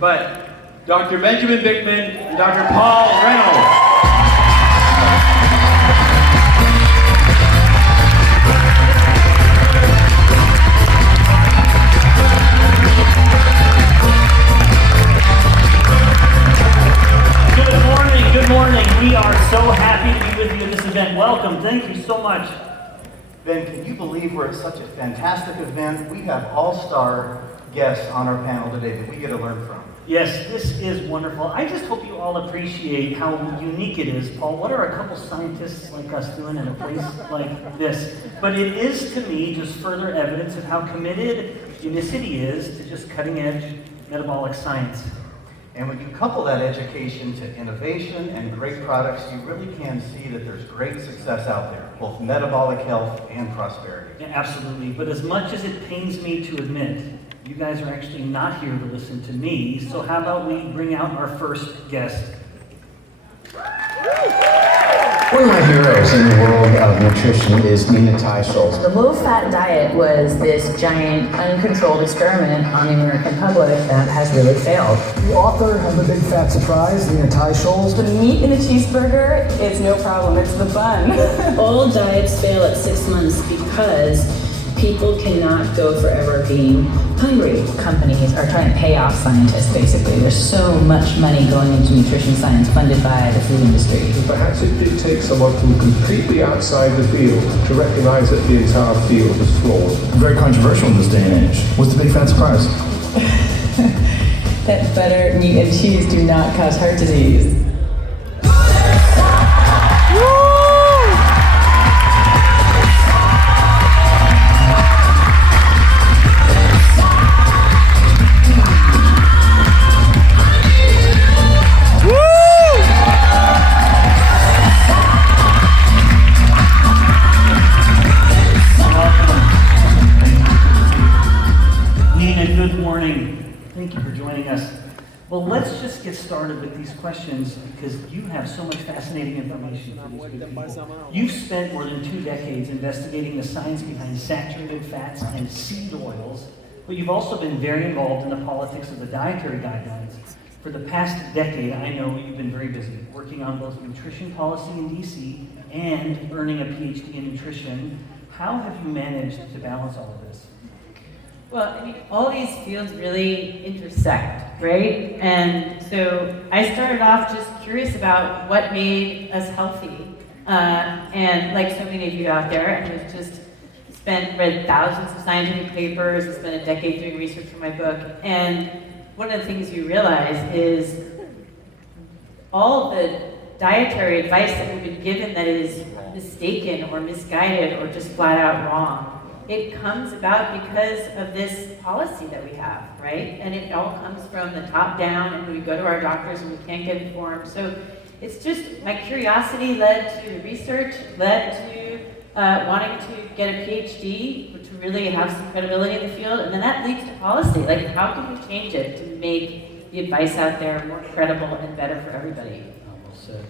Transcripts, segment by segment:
but Dr. Benjamin Bikman and Dr. Paul Reynolds. Good morning. We are so happy to be with you at this event. Welcome. Thank you so much. Ben, can you believe we're at such a fantastic event? We have all-star guests on our panel today that we get to learn from. Yes, this is wonderful. I just hope you all appreciate how unique it is. Paul, what are a couple scientists like us doing in a place like this? But it is, to me, just further evidence of how committed Unicity is to just cutting-edge metabolic science. And when you couple that education to innovation and great products, you really can see that there's great success out there, both metabolic health and prosperity. Yeah, absolutely. But as much as it pains me to admit, you guys are actually not here to listen to me, so how about we bring out our first guest? One of my heroes in the world of nutrition is Teicholz. The low-fat diet was this giant, uncontrolled experiment on the American public that has really failed. The author of The Big Fat Surprise, Teicholz. The meat in the cheeseburger is no problem, it's the bun. All diets fail at 6 months because people cannot go forever being hungry. Companies are trying to pay off scientists, basically. There's so much money going into nutrition science funded by the food industry. Perhaps it did take someone from completely outside the field to recognize that the entire field was flawed. Very controversial in this day and age. What's the big fat surprise? That butter, meat, and cheese do not cause heart disease. Well, let's just get started with these questions because you have so much fascinating information for these good people. You've spent more than 2 decades investigating the science behind saturated fats and seed oils, but you've also been very involved in the politics of the dietary guidelines. For the past decade, I know you've been very busy working on both nutrition policy in DC and earning a PhD in nutrition. How have you managed to balance all of this? Well, I mean, all these fields really intersect, right? And so I started off just curious about what made us healthy. And like so many of you out there, and was just read thousands of scientific papers, and spent a decade doing research for my book. And one of the things you realize is all the dietary advice that we've been given that is mistaken or misguided or just flat out wrong, it comes about because of this policy that we have, right? And it all comes from the top down, and we go to our doctors and we can't get informed. So it's just, my curiosity led to research, led to wanting to get a PhD, to really have some credibility in the field, and then that leads to policy. Like, how can we change it to make the advice out there more credible and better for everybody? Almost said.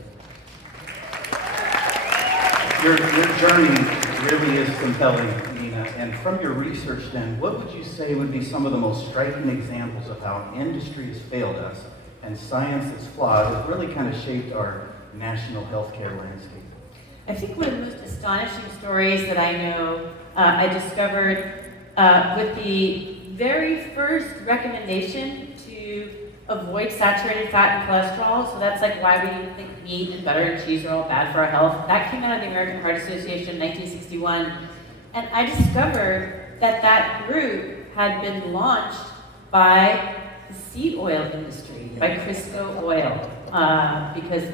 Your journey really is compelling, Nina. And from your research then, what would you say would be some of the most striking examples of how industry has failed us and science that's flawed has really kind of shaped our national healthcare landscape? I think one of the most astonishing stories that I know, I discovered with the very first recommendation to avoid saturated fat and cholesterol. So that's like why we think meat and butter and cheese are all bad for our health. That came out of the American Heart Association in 1961. And I discovered that that group had been launched by the seed oil industry, by Crisco Oil, because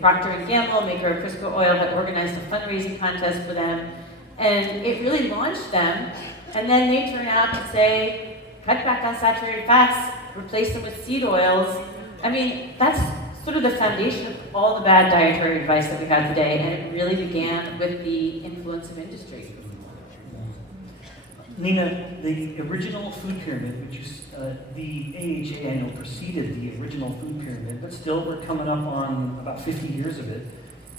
Procter & Gamble, maker of Crisco Oil, had organized a fundraising contest for them. And it really launched them. And then they turned out to say, cut back on saturated fats, replace them with seed oils. I mean, that's sort of the foundation of all the bad dietary advice that we have today, and it really began with the influence of industry. Nina, the original food pyramid, which is the AHA, I know, preceded the original food pyramid, but still we're coming up on about 50 years of it.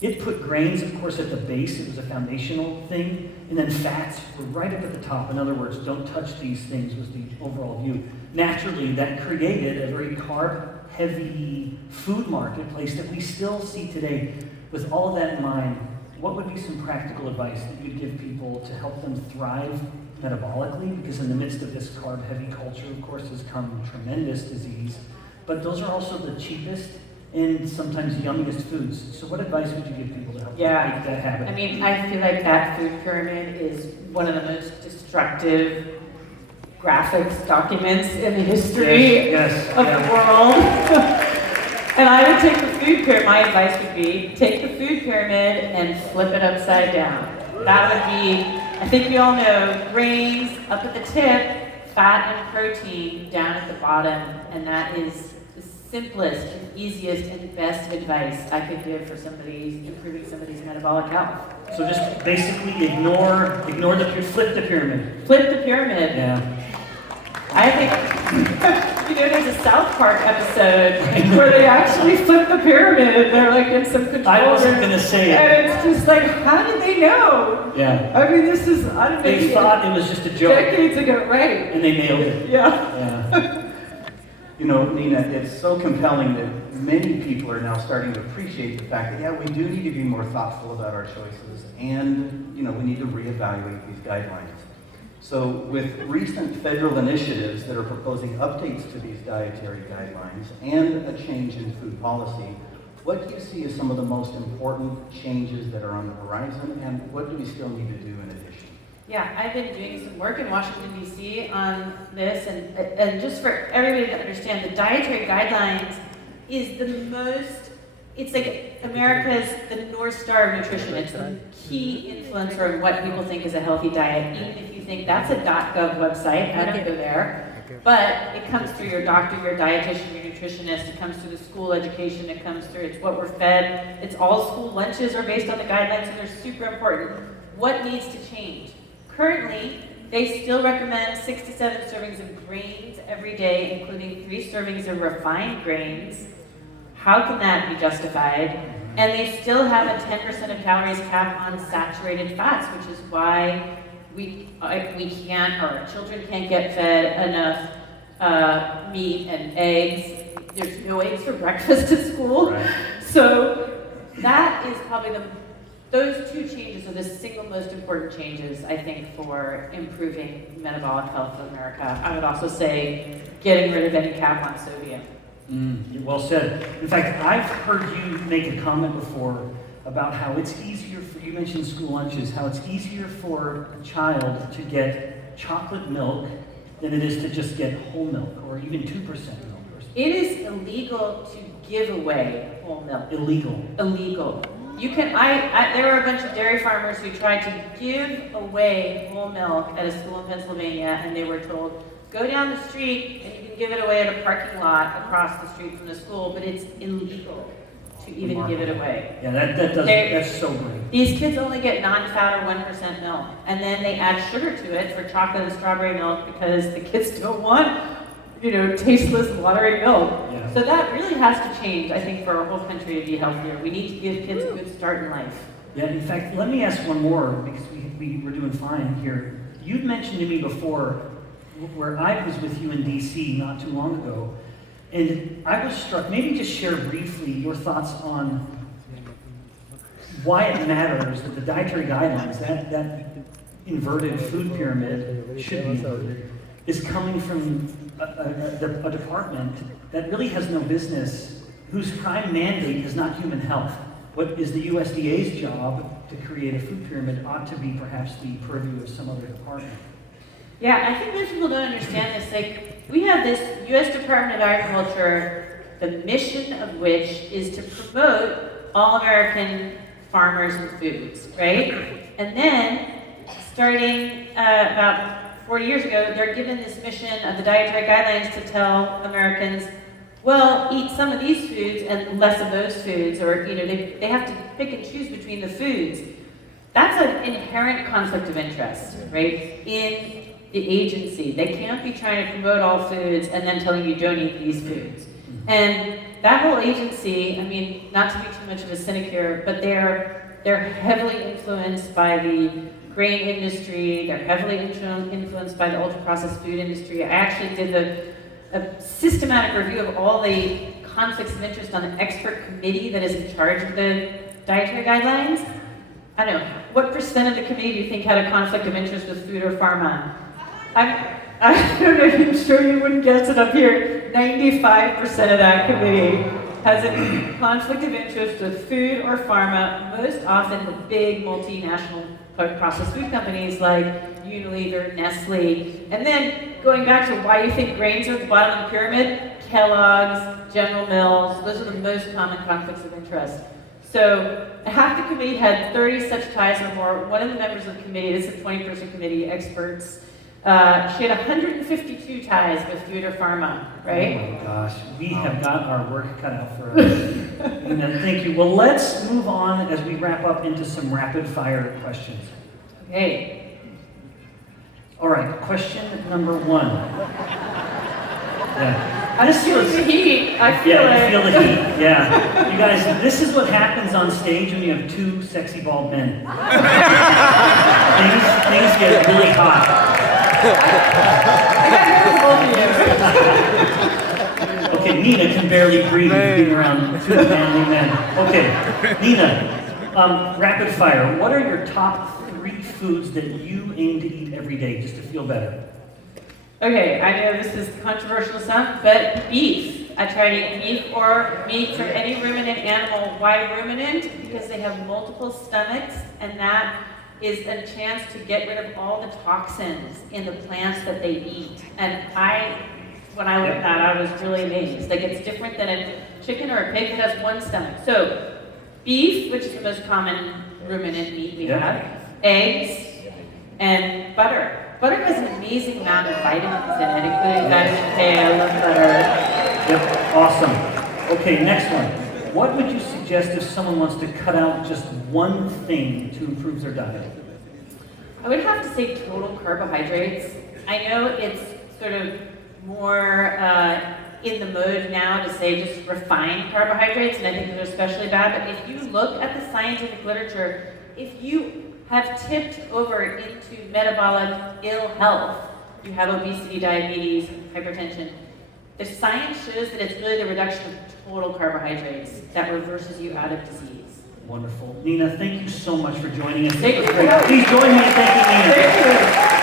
It put grains, of course, at the base. It was a foundational thing. And then fats were right up at the top. In other words, don't touch these things was the overall view. naturally, that created a very carb-heavy food marketplace that we still see today. With all of that in mind, what would be some practical advice that you'd give people to help them thrive metabolically? Because in the midst of this carb-heavy culture, of course, has come tremendous disease, but those are also the cheapest and sometimes yummiest foods. So what advice would you give people to help them make that habit? I mean, I feel like that food pyramid is one of the most destructive graphics documents in the history of the world. And I would take the food pyramid, my advice would be, take the food pyramid and flip it upside down. That would be, I think we all know, grains up at the tip, fat and protein down at the bottom, and that is the simplest and easiest and best advice I could give for improving somebody's metabolic health. So just basically flip the pyramid. Flip the pyramid. Yeah. I think, there's a South Park episode where they actually flip the pyramid. They're like in some control. I wasn't going to say it. And it's just like, how did they know? Yeah. I mean, this is, I don't know. They thought it was just a joke. Decades ago, right. And they nailed it. Yeah. Nina, it's so compelling that many people are now starting to appreciate the fact that, we do need to be more thoughtful about our choices, and, we need to reevaluate these guidelines. So with recent federal initiatives that are proposing updates to these dietary guidelines and a change in food policy, what do you see as some of the most important changes that are on the horizon, and what do we still need to do in addition? Yeah, I've been doing some work in Washington, D.C. on this, and just for everybody to understand, the dietary guidelines is the most, it's like America's, the North Star of nutrition. It's the key influencer of what people think is a healthy diet, even if you think that's a .gov website, I don't go there. But it comes through your doctor, your dietitian, your nutritionist, it comes through the school education, it comes through, it's what we're fed, it's all school lunches are based on the guidelines, and they're super important. What needs to change? Currently, they still recommend 6 to 7 servings of grains every day, including 3 servings of refined grains. How can that be justified? And they still have a 10% of calories cap on saturated fats, which is why we can't, or our children can't get fed enough meat and eggs. There's no eggs for breakfast at school. Right. So that is probably those 2 changes are the single most important changes, I think, for improving metabolic health in America. I would also say getting rid of any cap on sodium. Well said. In fact, I've heard you make a comment before about how it's easier for, you mentioned school lunches, how it's easier for a child to get chocolate milk than it is to just get whole milk, or even 2% milk. It is illegal to give away whole milk. Illegal. You can, there were a bunch of dairy farmers who tried to give away whole milk at a school in Pennsylvania, and they were told, go down the street and you can give it away at a parking lot across the street from the school, but it's illegal to even give it away. Yeah, that's sobering. These kids only get non-fat or 1% milk, and then they add sugar to it for chocolate and strawberry milk because the kids don't want, tasteless, watery milk. Yeah. So that really has to change, I think, for our whole country to be healthier. We need to give kids a good start in life. Yeah, in fact, let me ask one more, because we're doing fine here. You'd mentioned to me before, where I was with you in DC not too long ago, and I was struck, maybe just share briefly your thoughts on why it matters that the dietary guidelines, that inverted food pyramid, should be inverted, is coming from a department that really has no business, whose prime mandate is not human health. What is the USDA's job to create a food pyramid ought to be perhaps the purview of some other department. Yeah, I think most people don't understand this. Like, we have this U.S. Department of Agriculture, the mission of which is to promote all American farmers and foods, right? And then, starting about 40 years ago, they're given this mission of the dietary guidelines to tell Americans, well, eat some of these foods and less of those foods, or they have to pick and choose between the foods. That's an inherent conflict of interest, right? In the agency, they can't be trying to promote all foods and then telling you don't eat these foods. And that whole agency, I mean, not to be too much of a cynic here, but they're heavily influenced by the grain industry. They're heavily influenced by the ultra-processed food industry. I actually did a systematic review of all the conflicts of interest on the expert committee that is in charge of the dietary guidelines. I don't know, what percent of the committee do you think had a conflict of interest with food or pharma? I don't know, I'm sure you wouldn't guess it up here. 95% of that committee has a conflict of interest with food or pharma, most often the big multinational processed food companies like Unilever, Nestle. And then going back to why you think grains are at the bottom of the pyramid, Kellogg's, General Mills, those are the most common conflicts of interest. So half the committee had 30 such ties or more. One of the members of the committee, this is a 20-person committee, experts, she had 152 ties with food or pharma, right? Oh my gosh, we have got our work cut out for us. And thank you. Well, let's move on as we wrap up into some rapid fire questions. Okay. All right, question number 1. Yeah. I just feel the heat. I feel it. You feel the heat. Yeah. You guys, this is what happens on stage when you have 2 sexy bald men. things get really hot. Okay, Nina can barely breathe being around 2 manly men. Okay, Nina, rapid fire. What are your top 3 foods that you aim to eat every day just to feel better? Okay, I know this is controversial stuff, but beef. I try to eat beef or meat from any ruminant animal. Why ruminant? Because they have multiple stomachs, and that is a chance to get rid of all the toxins in the plants that they eat. And when I looked at that, I was really amazed. Like, it's different than a chicken or a pig that has 1 stomach. So, beef, which is the most common ruminant meat we have, eggs, and butter. Butter has an amazing amount of vitamins in it, including vitamin K. I love butter. Yep, awesome. Okay, next one. What would you suggest if someone wants to cut out just one thing to improve their diet? I would have to say total carbohydrates. I know it's sort of more in the mode now to say just refined carbohydrates, and I think they're especially bad, but if you look at the scientific literature, if you have tipped over into metabolic ill health, you have obesity, diabetes, hypertension, the science shows that it's really the reduction of total carbohydrates that reverses you out of disease. Wonderful. Nina, thank you so much for joining us. Thank you. Please join me in thanking Nina. Thank you.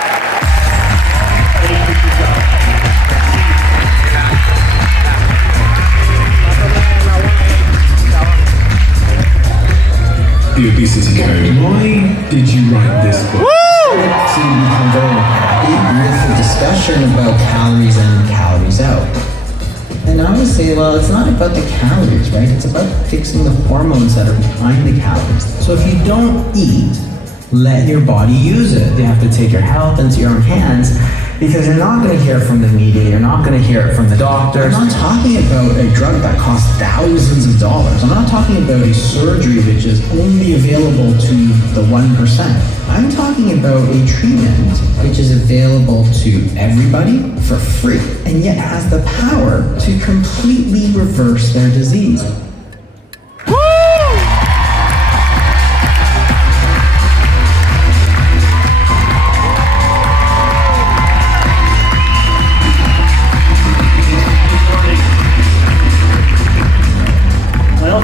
The Obesity Code. Why did you write this book? To have a big, beautiful discussion about calories in and calories out. And I would say, well, it's not about the calories, right? It's about fixing the hormones that are behind the calories. So if you don't eat, let your body use it. You have to take your health into your own hands, because you're not going to hear it from the media, you're not going to hear it from the doctors. I'm not talking about a drug that costs thousands of dollars. I'm not talking about a surgery which is only available to the 1%. I'm talking about a treatment which is available to everybody for free, and yet has the power to completely reverse their disease.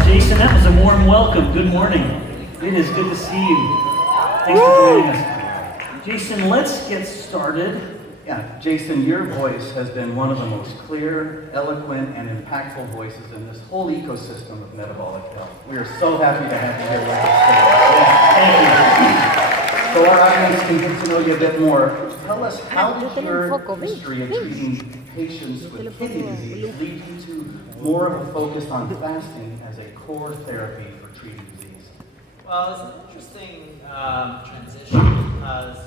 Jason, that was a warm welcome. Good morning. It is good to see you. Thanks for joining us. Jason, let's get started. Yeah, Jason, your voice has been one of the most clear, eloquent, and impactful voices in this whole ecosystem of metabolic health. We are so happy to have you here with us today. Yeah, thank you. So our audience can get to know you a bit more. Tell us, how did your history of treating patients with kidney disease lead you to more of a focus on fasting as a core therapy for treating disease? Well, it's an interesting transition because,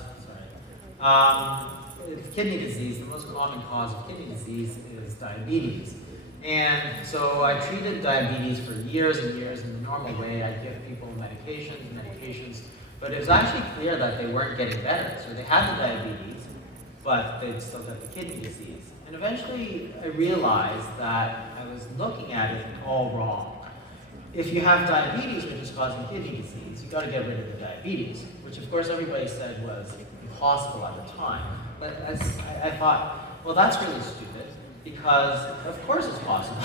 kidney disease, the most common cause of kidney disease is diabetes. And so I treated diabetes for years and years in the normal way. I'd give people medications, but it was actually clear that they weren't getting better. So they had the diabetes, but they'd still got the kidney disease. And eventually I realized that I was looking at it all wrong. If you have diabetes, which is causing kidney disease, you got to get rid of the diabetes, which of course everybody said was impossible at the time. But I thought, well, that's really stupid. because of course it's possible.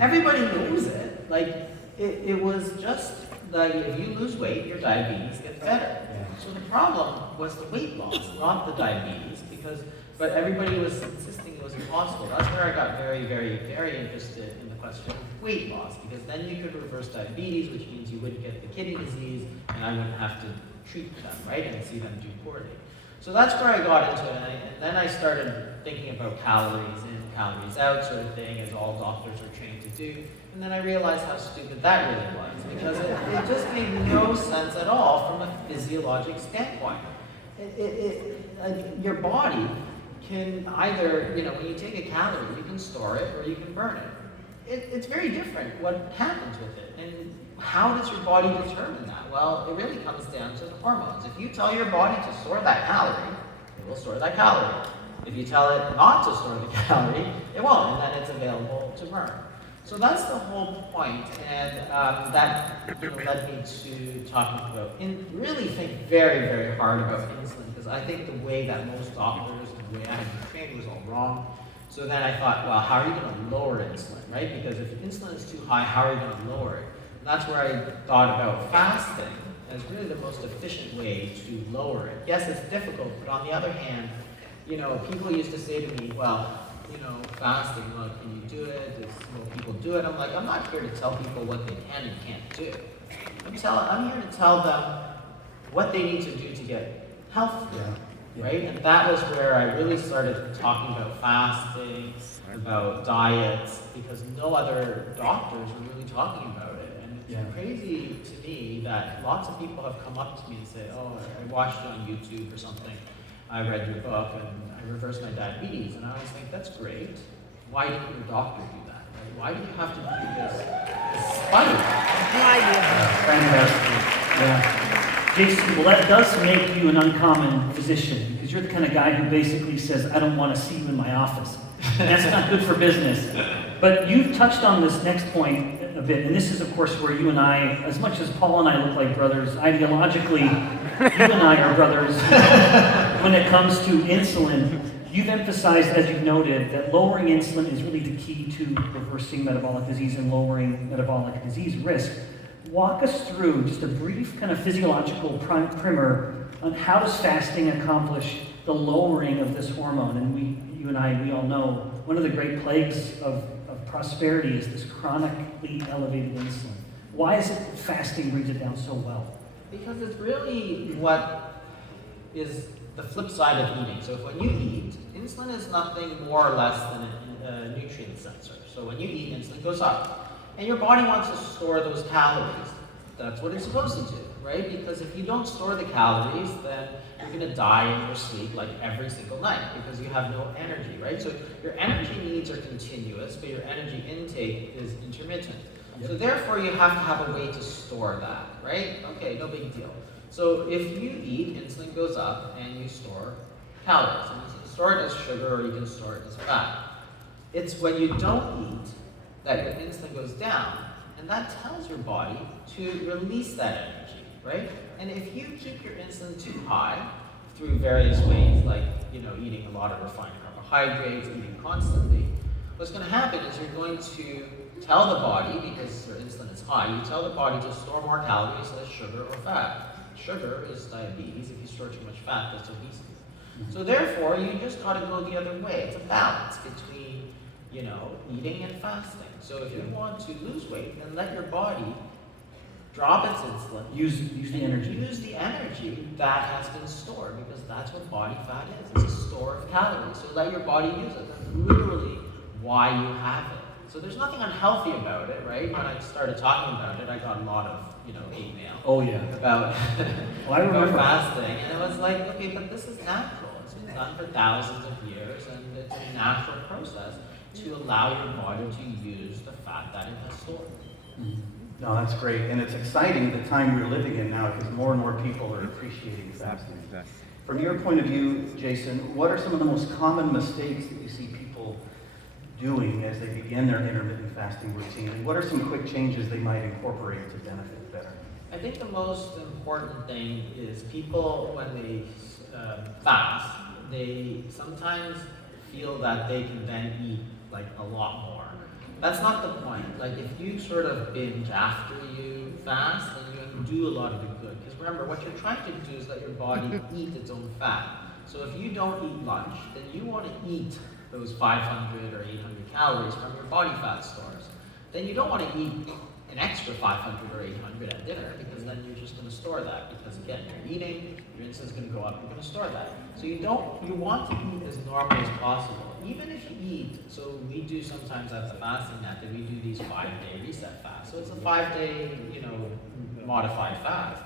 Everybody knows it. Like, it was just like, if you lose weight, your diabetes gets better. So the problem was the weight loss, not the diabetes, but everybody was insisting it was impossible. That's where I got very, very, very interested in the question of weight loss, because then you could reverse diabetes, which means you wouldn't get the kidney disease, and I wouldn't have to treat them, right, and see them do poorly. So that's where I got into it, and then I started thinking about calories in, calories out sort of thing, as all doctors are trained to do. And then I realized how stupid that really was, because it just made no sense at all from a physiologic standpoint. Your body can either, when you take a calorie, you can store it or you can burn it. It's very different what happens with it. And how does your body determine that? Well, it really comes down to the hormones. If you tell your body to store that calorie, it will store that calorie. If you tell it not to store the calorie, it won't, and then it's available to burn. So that's the whole point, and that led me to talking about, and really think very, very hard about insulin, because I think the way that most doctors and the way I had been trained was all wrong. So then I thought, well, how are you going to lower insulin, right? Because if insulin is too high, how are you going to lower it? And that's where I thought about fasting as really the most efficient way to lower it. Yes, it's difficult, but on the other hand, people used to say to me, well, fasting, well, can you do it? Will people do it? I'm like, I'm not here to tell people what they can and can't do. I'm here to tell them what they need to do to get healthy, right? And that was where I really started talking about fasting, about diets, because no other doctors were really talking about it. And it's crazy to me that lots of people have come up to me and say, oh, I watched it on YouTube or something. I read your book and I reversed my diabetes, and I always think, that's great. Why didn't your doctor do that? Right? Why do you have to do this fight? Fantastic. Yeah. Jason, well, that does make you an uncommon physician, because you're the kind of guy who basically says, I don't want to see you in my office. That's not good for business. But you've touched on this next point a bit, and this is, of course, where you and I, as much as Paul and I look like brothers, ideologically, you and I are brothers. When it comes to insulin, you've emphasized, as you've noted, that lowering insulin is really the key to reversing metabolic disease and lowering metabolic disease risk. Walk us through just a brief kind of physiological primer on how does fasting accomplish the lowering of this hormone. And you and I, we all know, one of the great plagues of prosperity is this chronically elevated insulin. Why is it that fasting brings it down so well? Because it's really what is the flip side of eating. So when you eat, insulin is nothing more or less than a nutrient sensor. So when you eat, insulin goes up. And your body wants to store those calories. That's what it's supposed to do, right? Because if you don't store the calories, then you're going to die in your sleep like every single night because you have no energy, right? So your energy needs are continuous, but your energy intake is intermittent. So therefore, you have to have a way to store that, right? Okay, no big deal. So if you eat, insulin goes up and you store calories. And you can store it as sugar or you can store it as fat. It's when you don't eat that your insulin goes down, and that tells your body to release that energy, right? And if you keep your insulin too high through various ways, like eating a lot of refined carbohydrates, eating constantly, what's going to happen is you're going to tell the body, because your insulin is high, you tell the body to store more calories as sugar or fat. Sugar is diabetes. If you store too much fat, that's obesity. So therefore, you just got to go the other way. It's a balance between, eating and fasting. So if you want to lose weight, then let your body drop its insulin. Use the energy. Use the energy that has been stored, because that's what body fat is. It's a store of calories. So let your body use it. That's literally why you have it. So there's nothing unhealthy about it, right? When I started talking about it, I got a lot of, email. Oh yeah. About, I remember. about fasting, and it was like, okay, but this is natural. It's been done for thousands of years, and it's a natural process to allow your body to use the fat that it has stored. No, that's great, and it's exciting the time we're living in now because more and more people are appreciating fasting. From your point of view, Jason, what are some of the most common mistakes that you see people doing as they begin their intermittent fasting routine, and what are some quick changes they might incorporate to benefit better? I think the most important thing is people, when they fast, they sometimes feel that they can then eat like a lot more. That's not the point. Like if you sort of binge after you fast, then you do a lot of the good. Because remember, what you're trying to do is let your body eat its own fat. So if you don't eat lunch, then you want to eat those 500 or 800 calories from your body fat stores. Then you don't want to eat an extra 500 or 800 at dinner, because then you're just going to store that. Because again, you're eating, your insulin's going to go up, you're going to store that. So you want to eat as normal as possible. Even if you eat, so we do sometimes at the fasting method, we do these 5-day reset fasts. So it's a 5-day, modified fast.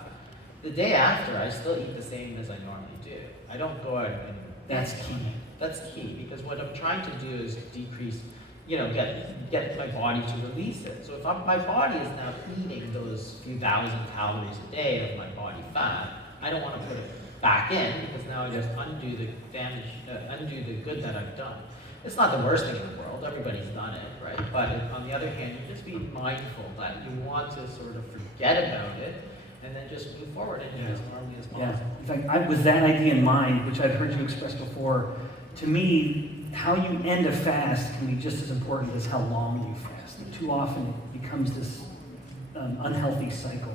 The day after, I still eat the same as I normally do. I don't go out and... That's key. That's key, because what I'm trying to do is decrease, get my body to release it. So if my body is now eating those few thousand calories a day of my body fat, I don't want to put it back in, because now I just undo the damage, undo the good that I've done. It's not the worst thing in the world, everybody's done it, right? But on the other hand, you just be mindful that you want to sort of forget about it, and then just move forward and eat as normally as possible. Yeah. In fact, with that idea in mind, which I've heard you express before, to me, how you end a fast can be just as important as how long you fast. And too often it becomes this unhealthy cycle.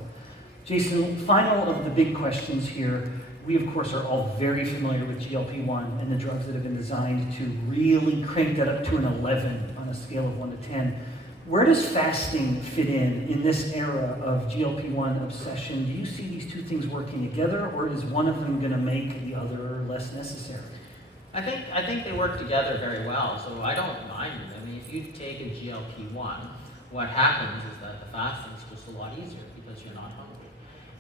Jason, final of the big questions here. We, of course, are all very familiar with GLP-1 and the drugs that have been designed to really crank that up to an 11 on a scale of 1 to 10. Where does fasting fit in this era of GLP-1 obsession? Do you see these two things working together, or is one of them going to make the other less necessary? I think they work together very well, so I don't mind it. I mean, if you take a GLP-1, what happens is that the fasting is just a lot easier because you're not hungry.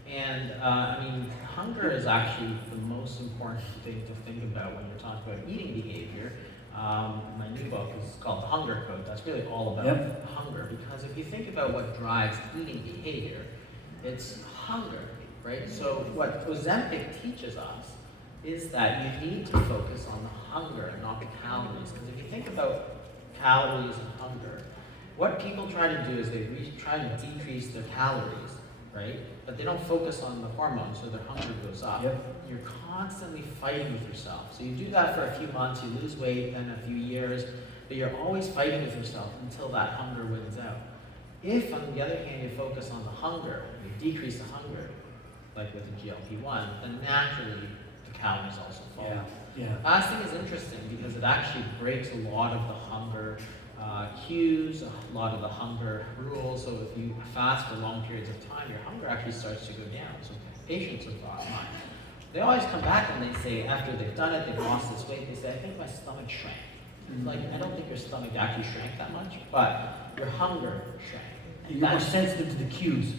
And hunger is actually the most important thing to think about when you're talking about eating behavior. My new book is called The Hunger Code. That's really all about hunger, because if you think about what drives eating behavior, it's hunger, right? So what Ozempic teaches us is that you need to focus on the hunger and not the calories. Because if you think about calories and hunger, what people try to do is they try to decrease their calories, right? But they don't focus on the hormones, so their hunger goes up. You're constantly fighting with yourself. So you do that for a few months, you lose weight, then a few years, but you're always fighting with yourself until that hunger wins out. If, on the other hand, you focus on the hunger, you decrease the hunger, like with the GLP-1, then naturally the calories also fall. Fasting is interesting because it actually breaks a lot of the hunger cues, a lot of the hunger rules. So if you fast for long periods of time, your hunger actually starts to go down. So patients have got mine. They always come back and they say, after they've done it, they've lost this weight, they say, I think my stomach shrank. It's like, I don't think your stomach actually shrank that much, but your hunger shrank. And you're more sensitive to the cues.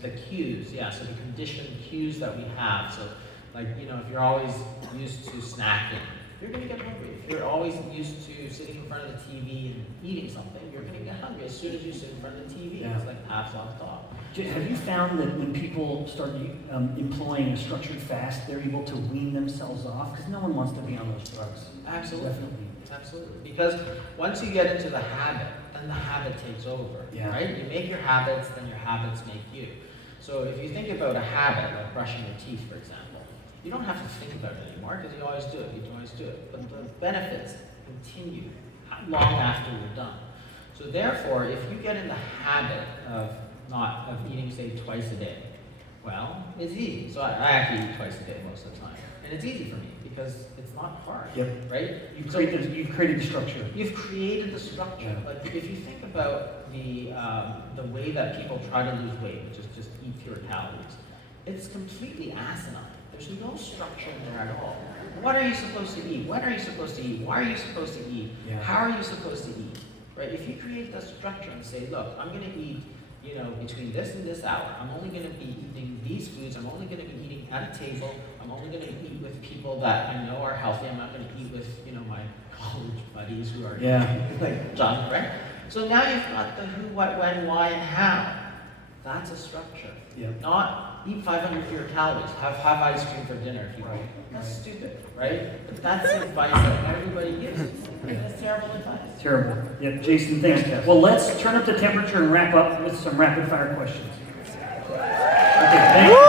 The cues, yeah, so the conditioned cues that we have. So, like, if you're always used to snacking, you're going to get hungry. If you're always used to sitting in front of the TV and eating something, you're going to get hungry as soon as you sit in front of the TV. It's like half locked off. Have you found that when people start employing a structured fast, they're able to wean themselves off? Because no one wants to be on those drugs. Absolutely. Definitely. Absolutely. Because once you get into the habit, then the habit takes over. Right? You make your habits, then your habits make you. So if you think about a habit, like brushing your teeth, for example, you don't have to think about it anymore because you always do it. You always do it. But the benefits continue long after you're done. So therefore, if you get in the habit of eating, say, twice a day, well, it's easy. So I actually eat twice a day most of the time. And it's easy for me because it's not hard, right? You've created the structure. You've created the structure. Like if you think about the way that people try to lose weight, which is just eat fewer calories, it's completely asinine. There's no structure in there at all. What are you supposed to eat? When are you supposed to eat? Why are you supposed to eat? How are you supposed to eat? Right? If you create the structure and say, look, I'm going to eat, between this and this hour, I'm only going to be eating these foods. I'm only going to be eating at a table. I'm only going to eat with people that I know are healthy. I'm not going to eat with, my college buddies who are like junk, right? So now you've got the who, what, when, why, and how. That's a structure. Not eat 500 fewer calories, have ice cream for dinner if you want. That's stupid, right? But that's the advice that everybody gives. And it's terrible advice. Terrible. Yeah, Jason, thanks. Well, let's turn up the temperature and wrap up with some rapid fire questions. Okay, thank you.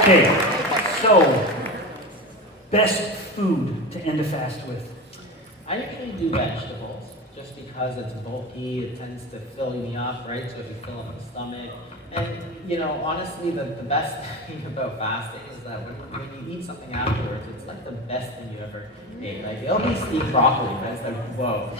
Okay, so best food to end a fast with? I usually do vegetables just because it's bulky, it tends to fill me up, right? So if you fill up the stomach. And, you know, honestly, the best thing about fasting is that when you eat something afterwards, it's like the best thing you ever ate. Like, it'll be steamed broccoli, but it's like, whoa.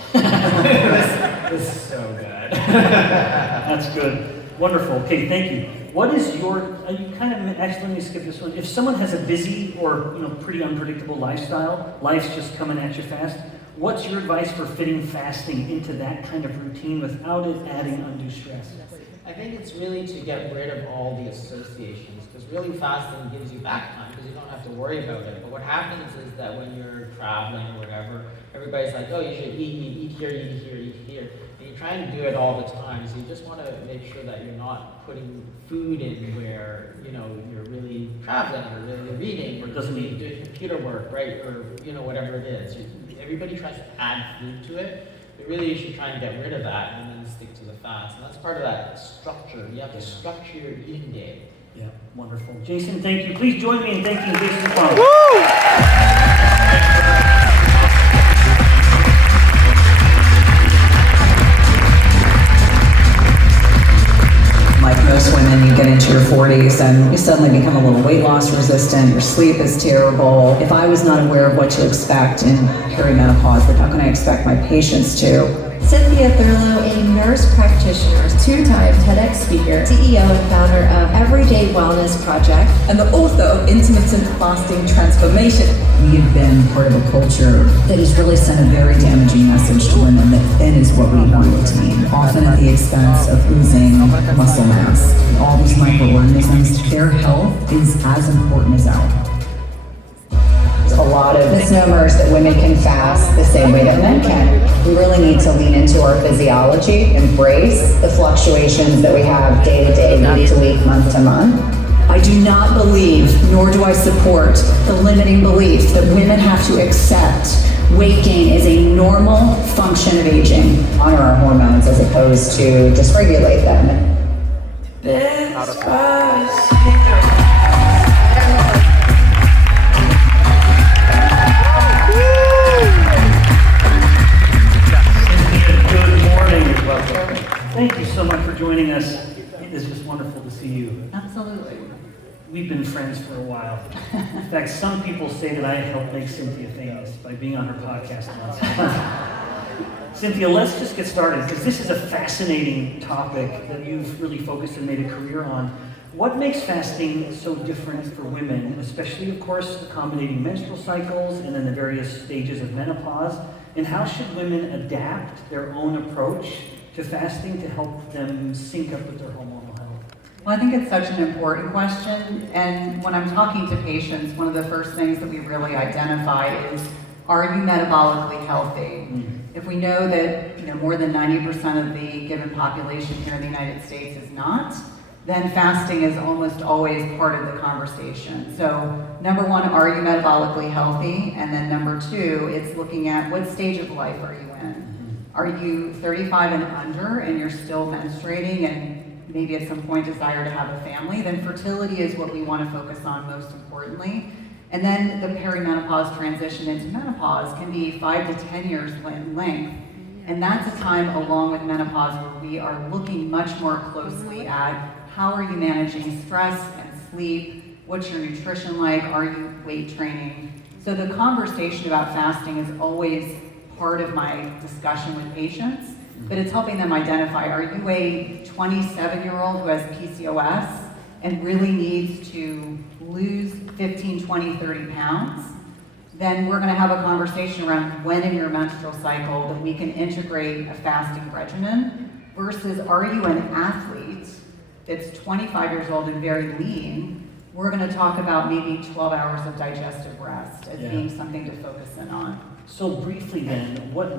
this is so good. That's good. Wonderful. Okay, thank you. What is your, actually let me skip this one. If someone has a busy or, pretty unpredictable lifestyle, life's just coming at you fast, what's your advice for fitting fasting into that kind of routine without it adding undue stress? I think it's really to get rid of all the associations, because really fasting gives you back time because you don't have to worry about it. But what happens is that when you're traveling or whatever, everybody's like, oh, you should eat here, eat here, eat here. And you're trying to do it all the time, so you just want to make sure that you're not putting food in where, you're really traveling or really reading or doesn't need doing computer work, right? Or, whatever it is. Everybody tries to add food to it. But really, you should try and get rid of that and then stick to the fast. And that's part of that structure. You have to structure your eating day. Yeah, wonderful. Jason, thank you. Please join me in thanking Jason Fung. Like most women, you get into your 40s and you suddenly become a little weight loss resistant, your sleep is terrible. If I was not aware of what to expect in perimenopause, then how can I expect my patients to? Cynthia Thurlow, a nurse practitioner, two-time TEDx speaker, CEO and founder of Everyday Wellness Project, and the author of Intermittent Fasting Transformation. We have been part of a culture that has really sent a very damaging message to women that thin is what we want it to mean, often at the expense of losing muscle mass. All these microorganisms, their health is as important as our health. A lot of misnomers that women can fast the same way that men can. We really need to lean into our physiology, embrace the fluctuations that we have day to day, week to week, month to month. I do not believe, nor do I support, the limiting belief that women have to accept weight gain is a normal function of aging. Honor our hormones as opposed to dysregulate them. Thank you so much for joining us. It is just wonderful to see you. Absolutely. We've been friends for a while. In fact, some people say that I helped make Cynthia famous by being on her podcast once. Cynthia, let's just get started, because this is a fascinating topic that you've really focused and made a career on. What makes fasting so different for women, especially, of course, accommodating menstrual cycles and then the various stages of menopause? And how should women adapt their own approach to fasting to help them sync up with their hormonal health? Well, I think it's such an important question. And when I'm talking to patients, one of the first things that we really identify is, are you metabolically healthy? If we know that more than 90% of the given population here in the United States is not, then fasting is almost always part of the conversation. So number one, are you metabolically healthy? And then number two, it's looking at what stage of life are you in? Are you 35 and under and you're still menstruating and maybe at some point desire to have a family? Then fertility is what we want to focus on most importantly. And then the perimenopause transition into menopause can be 5 to 10 years in length. And that's a time along with menopause where we are looking much more closely at how are you managing stress and sleep, what's your nutrition like, are you weight training? So the conversation about fasting is always part of my discussion with patients, but it's helping them identify, are you a 27-year-old who has PCOS and really needs to lose 15, 20, 30 pounds? Then we're going to have a conversation around when in your menstrual cycle that we can integrate a fasting regimen versus are you an athlete that's 25 years old and very lean? We're going to talk about maybe 12 hours of digestive rest as being something to focus in on. So briefly then, what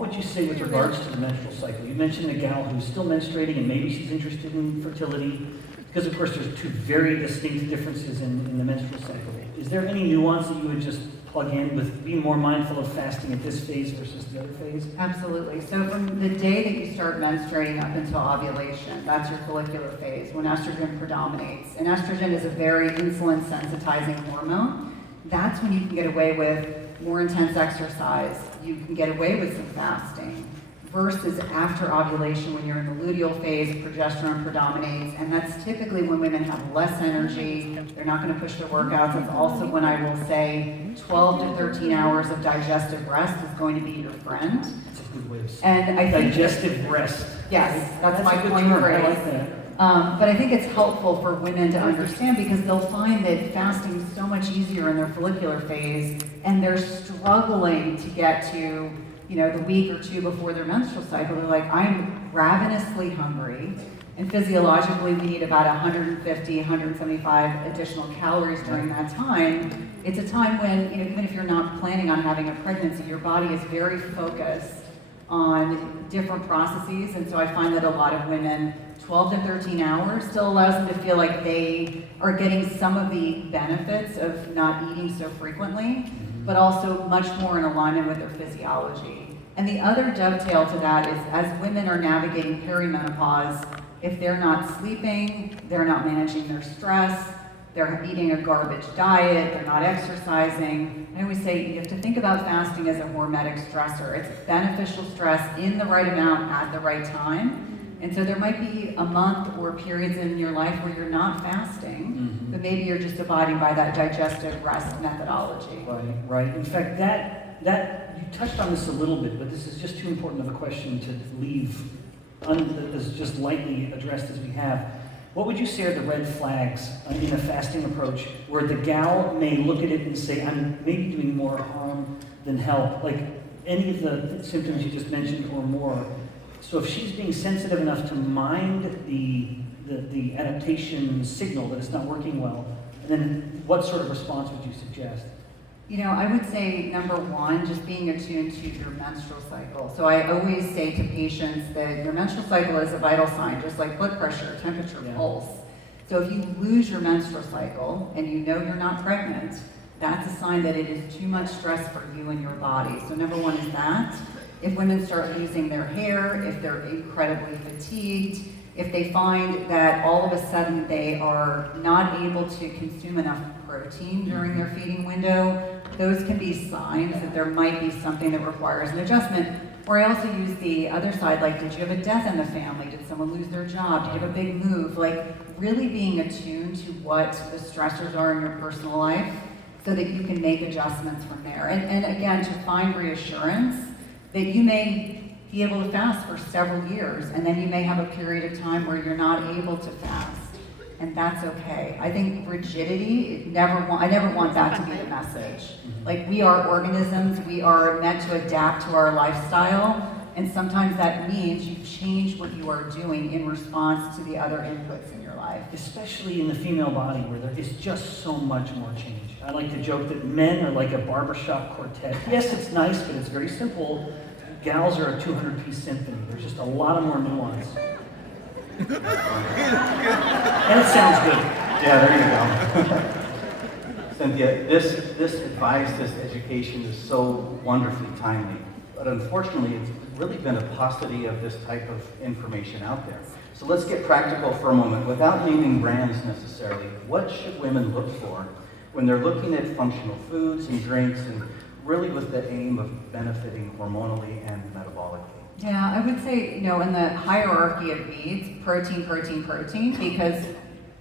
would you say with regards to the menstrual cycle? You mentioned a gal who's still menstruating and maybe she's interested in fertility, because of course there's two very distinct differences in the menstrual cycle. Is there any nuance that you would just plug in with being more mindful of fasting at this phase versus the other phase? Absolutely. So from the day that you start menstruating up until ovulation, that's your follicular phase when estrogen predominates. And estrogen is a very insulin sensitizing hormone. That's when you can get away with more intense exercise, you can get away with some fasting, versus after ovulation when you're in the luteal phase, progesterone predominates, and that's typically when women have less energy, they're not going to push their workouts. It's also when I will say 12 to 13 hours of digestive rest is going to be your friend. That's a good way of saying And I think digestive rest. Yes, that's a my good point term. phrase. I like that. But I think it's helpful for women to understand because they'll find that fasting is so much easier in their follicular phase, and they're struggling to get to, the week or two before their menstrual cycle. They're like, I'm ravenously hungry, and physiologically we need about 150, 175 additional calories during that time. It's a time when, even if you're not planning on having a pregnancy, your body is very focused on different processes, and so I find that a lot of women, 12 to 13 hours still allows them to feel like they are getting some of the benefits of not eating so frequently, but also much more in alignment with their physiology. And the other dovetail to that is as women are navigating perimenopause, if they're not sleeping, they're not managing their stress, they're eating a garbage diet, they're not exercising. I always say you have to think about fasting as a hormetic stressor. It's beneficial stress in the right amount at the right time. And so there might be a month or periods in your life where you're not fasting, but maybe you're just abiding by that digestive rest methodology. Right. In fact, that you touched on this a little bit, but this is just too important of a question to leave as just lightly addressed as we have. What would you say are the red flags in a fasting approach where the gal may look at it and say, I'm maybe doing more harm than help, like any of the symptoms you just mentioned or more? So if she's being sensitive enough to mind the adaptation signal that it's not working well, and then what sort of response would you suggest? I would say, number one, just being attuned to your menstrual cycle. So I always say to patients that your menstrual cycle is a vital sign, just like blood pressure, temperature, pulse. So if you lose your menstrual cycle and you know you're not pregnant, that's a sign that it is too much stress for you and your body. So number one is that. If women start losing their hair, if they're incredibly fatigued, if they find that all of a sudden they are not able to consume enough protein during their feeding window, those can be signs that there might be something that requires an adjustment. Or I also use the other side, like, did you have a death in the family? Did someone lose their job? Did you have a big move? Like, really being attuned to what the stressors are in your personal life so that you can make adjustments from there. And again, to find reassurance that you may be able to fast for several years, and then you may have a period of time where you're not able to fast, and that's okay. I think rigidity, I never want that to be the message. Like, we are organisms, we are meant to adapt to our lifestyle, and sometimes that means you change what you are doing in response to the other inputs in your life. Especially in the female body where there is just so much more change. I like to joke that men are like a barbershop quartet. Yes, it's nice, but it's very simple. Gals are a 200-piece symphony. There's just a lot of more nuance. And it sounds good. Yeah, there you go. Cynthia, this advice, this education is so wonderfully timely. But unfortunately, it's really been a paucity of this type of information out there. So let's get practical for a moment. Without naming brands necessarily, what should women look for when they're looking at functional foods and drinks, and really with the aim of benefiting hormonally and metabolically? Yeah, I would say, in the hierarchy of needs, protein, because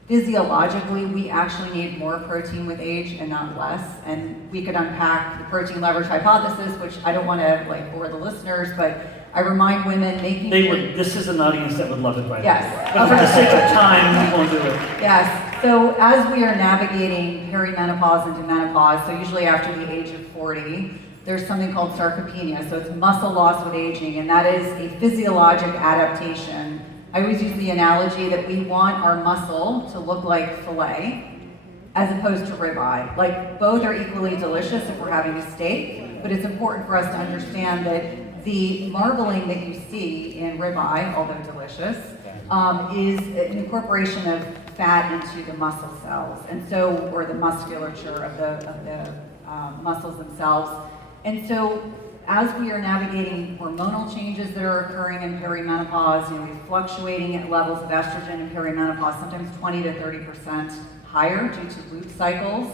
physiologically, we actually need more protein with age and not less. And we could unpack the protein leverage hypothesis, which I don't want to bore the listeners, but I remind women making this is an audience that would love it, by the way. Yes. But for the sake of time, we won't do it. Yes. So as we are navigating perimenopause into menopause, so usually after the age of 40, there's something called sarcopenia. So it's muscle loss with aging, and that is a physiologic adaptation. I always use the analogy that we want our muscle to look like filet as opposed to ribeye. Like, both are equally delicious if we're having a steak, but it's important for us to understand that the marbling that you see in ribeye, although delicious, is an incorporation of fat into the muscle cells, and so, or the musculature of the muscles themselves. And so, as we are navigating hormonal changes that are occurring in perimenopause, we're fluctuating at levels of estrogen in perimenopause, sometimes 20 to 30% higher due to luteal cycles.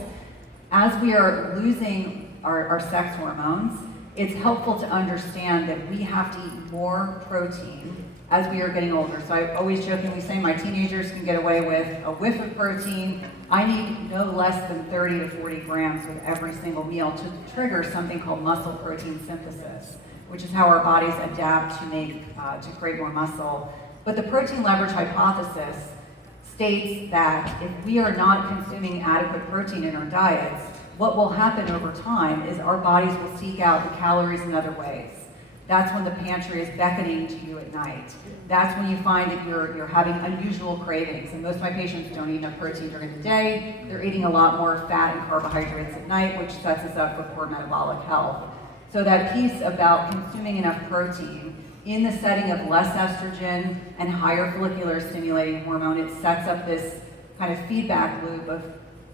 As we are losing our sex hormones, it's helpful to understand that we have to eat more protein as we are getting older. So I always jokingly say my teenagers can get away with a whiff of protein. I need no less than 30 to 40 grams with every single meal to trigger something called muscle protein synthesis, which is how our bodies adapt to create more muscle. But the protein leverage hypothesis states that if we are not consuming adequate protein in our diets, what will happen over time is our bodies will seek out the calories in other ways. That's when the pantry is beckoning to you at night. That's when you find that you're having unusual cravings. And most of my patients don't eat enough protein during the day. They're eating a lot more fat and carbohydrates at night, which sets us up for poor metabolic health. So that piece about consuming enough protein in the setting of less estrogen and higher follicular stimulating hormone, it sets up this kind of feedback loop of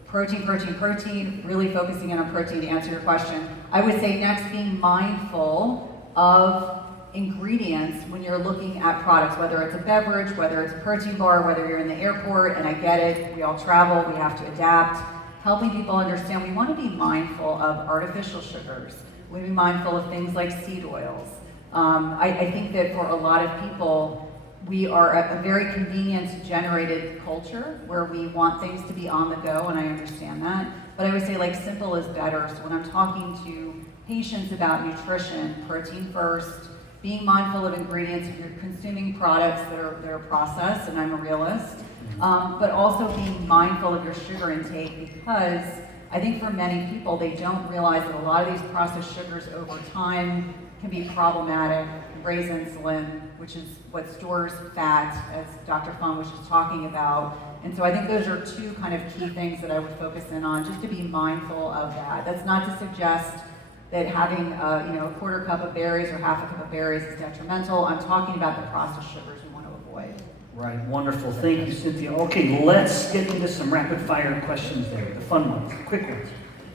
protein, protein, protein, really focusing in on protein to answer your question. I would say next, being mindful of ingredients when you're looking at products, whether it's a beverage, whether it's a protein bar, whether you're in the airport, and I get it, we all travel, we have to adapt. Helping people understand we want to be mindful of artificial sugars. We be mindful of things like seed oils. I think that for a lot of people, we are a very convenience-generated culture where we want things to be on the go, and I understand that. But I would say like simple is better. So when I'm talking to patients about nutrition, protein first, being mindful of ingredients if you're consuming products that are processed, and I'm a realist, but also being mindful of your sugar intake, because I think for many people, they don't realize that a lot of these processed sugars over time can be problematic, raise insulin, which is what stores fat, as Dr. Fung was just talking about. And so I think those are two kind of key things that I would focus in on, just to be mindful of that. That's not to suggest that having a quarter cup of berries or half a cup of berries is detrimental. I'm talking about the processed sugars we want to avoid. Right, wonderful. Thank you, Cynthia. Okay, let's get into some rapid fire questions there, the fun ones, quick ones.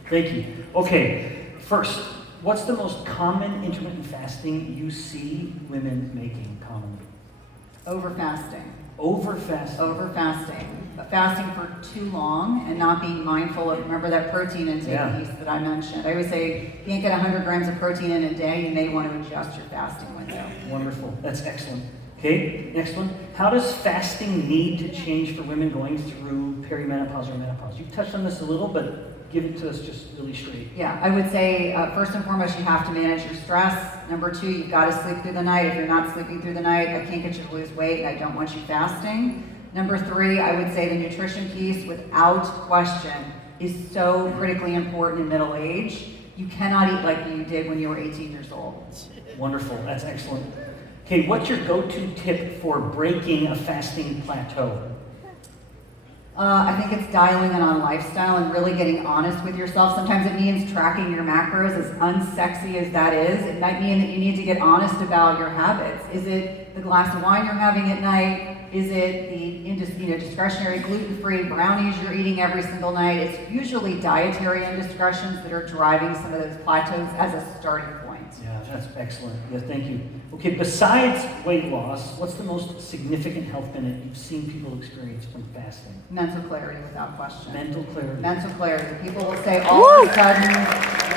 Thank you. Okay, first, what's the most common intermittent fasting you see women making commonly? Overfasting. Overfasting. Overfasting. Fasting for too long and not being mindful of, remember that protein intake piece that I mentioned. I always say, you can't get 100 grams of protein in a day, you may want to adjust your fasting window. Wonderful, that's excellent. Okay, next one. How does fasting need to change for women going through perimenopause or menopause? You've touched on this a little, but give it to us just really straight. Yeah, I would say first and foremost, you have to manage your stress. Number two, you've got to sleep through the night. If you're not sleeping through the night, I can't get you to lose weight and I don't want you fasting. Number three, I would say the nutrition piece, without question, is so critically important in middle age. You cannot eat like you did when you were 18 years old. Wonderful, that's excellent. Okay, what's your go-to tip for breaking a fasting plateau? I think it's dialing in on lifestyle and really getting honest with yourself. Sometimes it means tracking your macros, as unsexy as that is. It might mean that you need to get honest about your habits. Is it the glass of wine you're having at night? Is it the discretionary gluten-free brownies you're eating every single night? It's usually dietary indiscretions that are driving some of those plateaus as a starting point. Yeah, that's excellent. Yeah, thank you. Okay, besides weight loss, what's the most significant health benefit you've seen people experience from fasting? Mental clarity, without question. Mental clarity. Mental clarity. People will say all of a sudden,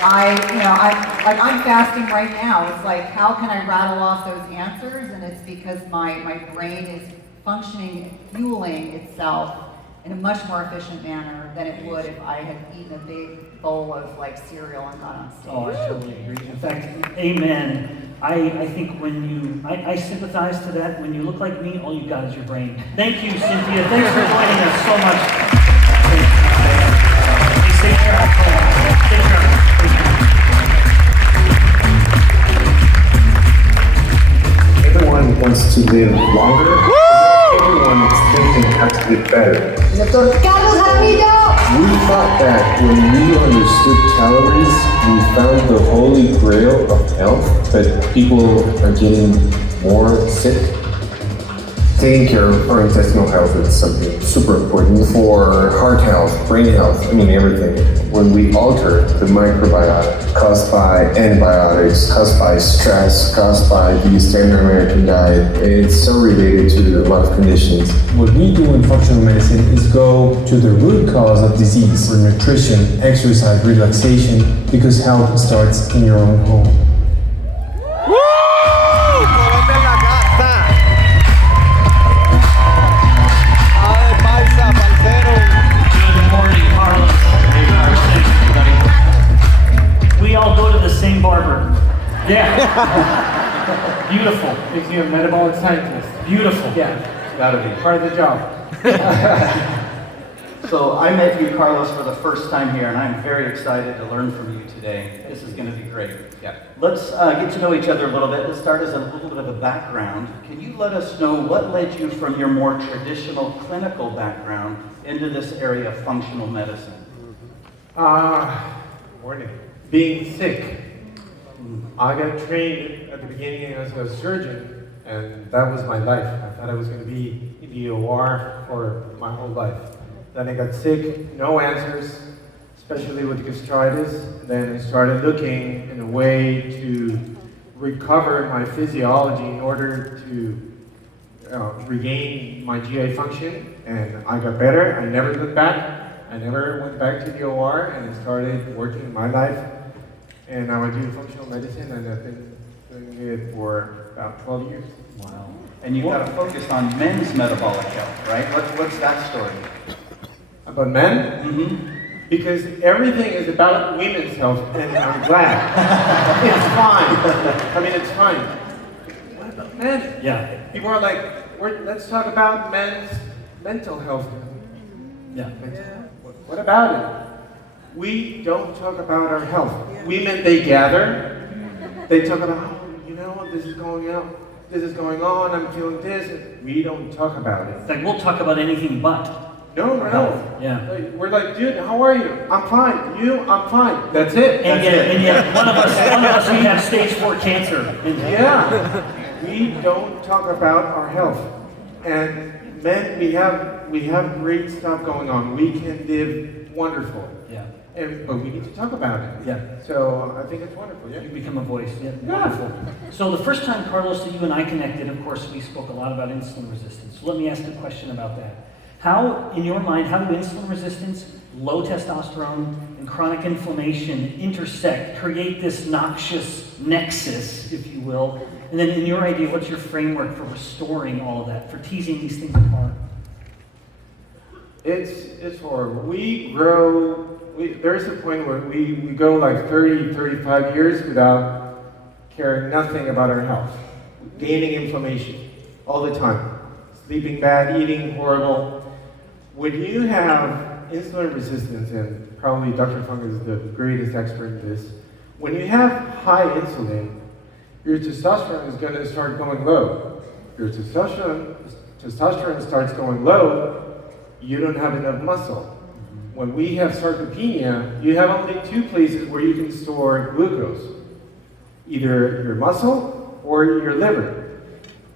I'm fasting right now. It's like, how can I rattle off those answers? And it's because my brain is functioning, fueling itself in a much more efficient manner than it would if I had eaten a big bowl of cereal and got on stage. Oh, I totally agree. In fact, amen. I think I sympathize to that. When you look like me, all you got is your brain. Thank you, Cynthia. Thanks for joining us so much. Take care. Take care. Everyone wants to live longer. Everyone is thinking how to live better. Dr. Carlos Jaramillo! We thought that when we understood calories, we found the holy grail of health, but people are getting more sick. Taking care of our intestinal health is something super important for heart health, brain health, everything. When we alter the microbiota caused by antibiotics, caused by stress, caused by the standard American diet, it's so related to a lot of conditions. What we do in functional medicine is go to the root cause of disease, for nutrition, exercise, relaxation, because health starts in your own home. Beautiful. Makes you a metabolic scientist. Beautiful. Yeah. It's gotta be. Part of the job. So I met you, Carlos, for the first time here, and I'm very excited to learn from you today. This is going to be great. Yeah. Let's get to know each other a little bit. Let's start as a little bit of a background. Can you let us know what led you from your more traditional clinical background into this area of functional medicine? Morning. Being sick. I got trained at the beginning as a surgeon, and that was my life. I thought I was going to be in the OR for my whole life. Then I got sick, no answers, especially with gastritis. Then I started looking in a way to recover my physiology in order to regain my GI function, and I got better. I never looked back. I never went back to the OR, and I started working in my life. And now I do functional medicine, and I've been doing it for about 12 years. Wow. And you've got to focus on men's metabolic health, right? What's that story? About men? Mm-hmm. Because everything is about women's health, and I'm glad. It's fine. I mean, it's fine. What about men? Yeah. People are like, let's talk about men's mental health. Yeah. What about it? We don't talk about our health. Women, they gather. They talk about, oh, you know, this is going on. This is going on. I'm feeling this. We don't talk about it. It's like we'll talk about anything but. No. Yeah. We're like, dude, how are you? I'm fine. You? I'm fine. That's it. And yet, one of us we have stage 4 cancer. Yeah. We don't talk about our health. And men, we have great stuff going on. We can live wonderful. Yeah. But we need to talk about it. Yeah. So I think it's wonderful. Yeah. You become a voice. Yeah. Wonderful. So the first time, Carlos, that you and I connected, of course, we spoke a lot about insulin resistance. So let me ask a question about that. How, in your mind, how do insulin resistance, low testosterone, and chronic inflammation intersect, create this noxious nexus, if you will? And then in your idea, what's your framework for restoring all of that, for teasing these things apart? It's horrible. There's a point where we go like 30, 35 years without caring nothing about our health. Gaining inflammation all the time. Sleeping bad, eating horrible. When you have insulin resistance, and probably Dr. Fung is the greatest expert in this, when you have high insulin, your testosterone is going to start going low. Your testosterone starts going low, you don't have enough muscle. When we have sarcopenia, you have only 2 places where you can store glucose. Either your muscle or your liver.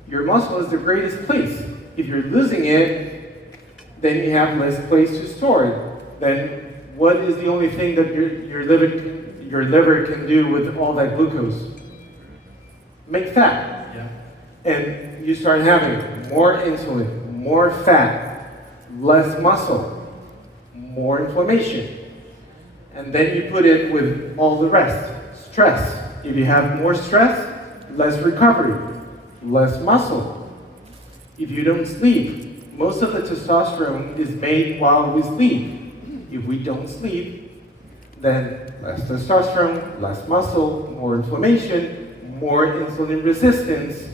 Your muscle is the greatest place. If you're losing it, then you have less place to store it. Then what is the only thing that your liver can do with all that glucose? Make fat. Yeah. And you start having more insulin, more fat, less muscle, more inflammation. And then you put it with all the rest. Stress. If you have more stress, less recovery, less muscle. If you don't sleep, most of the testosterone is made while we sleep. If we don't sleep, then less testosterone, less muscle, more inflammation, more insulin resistance.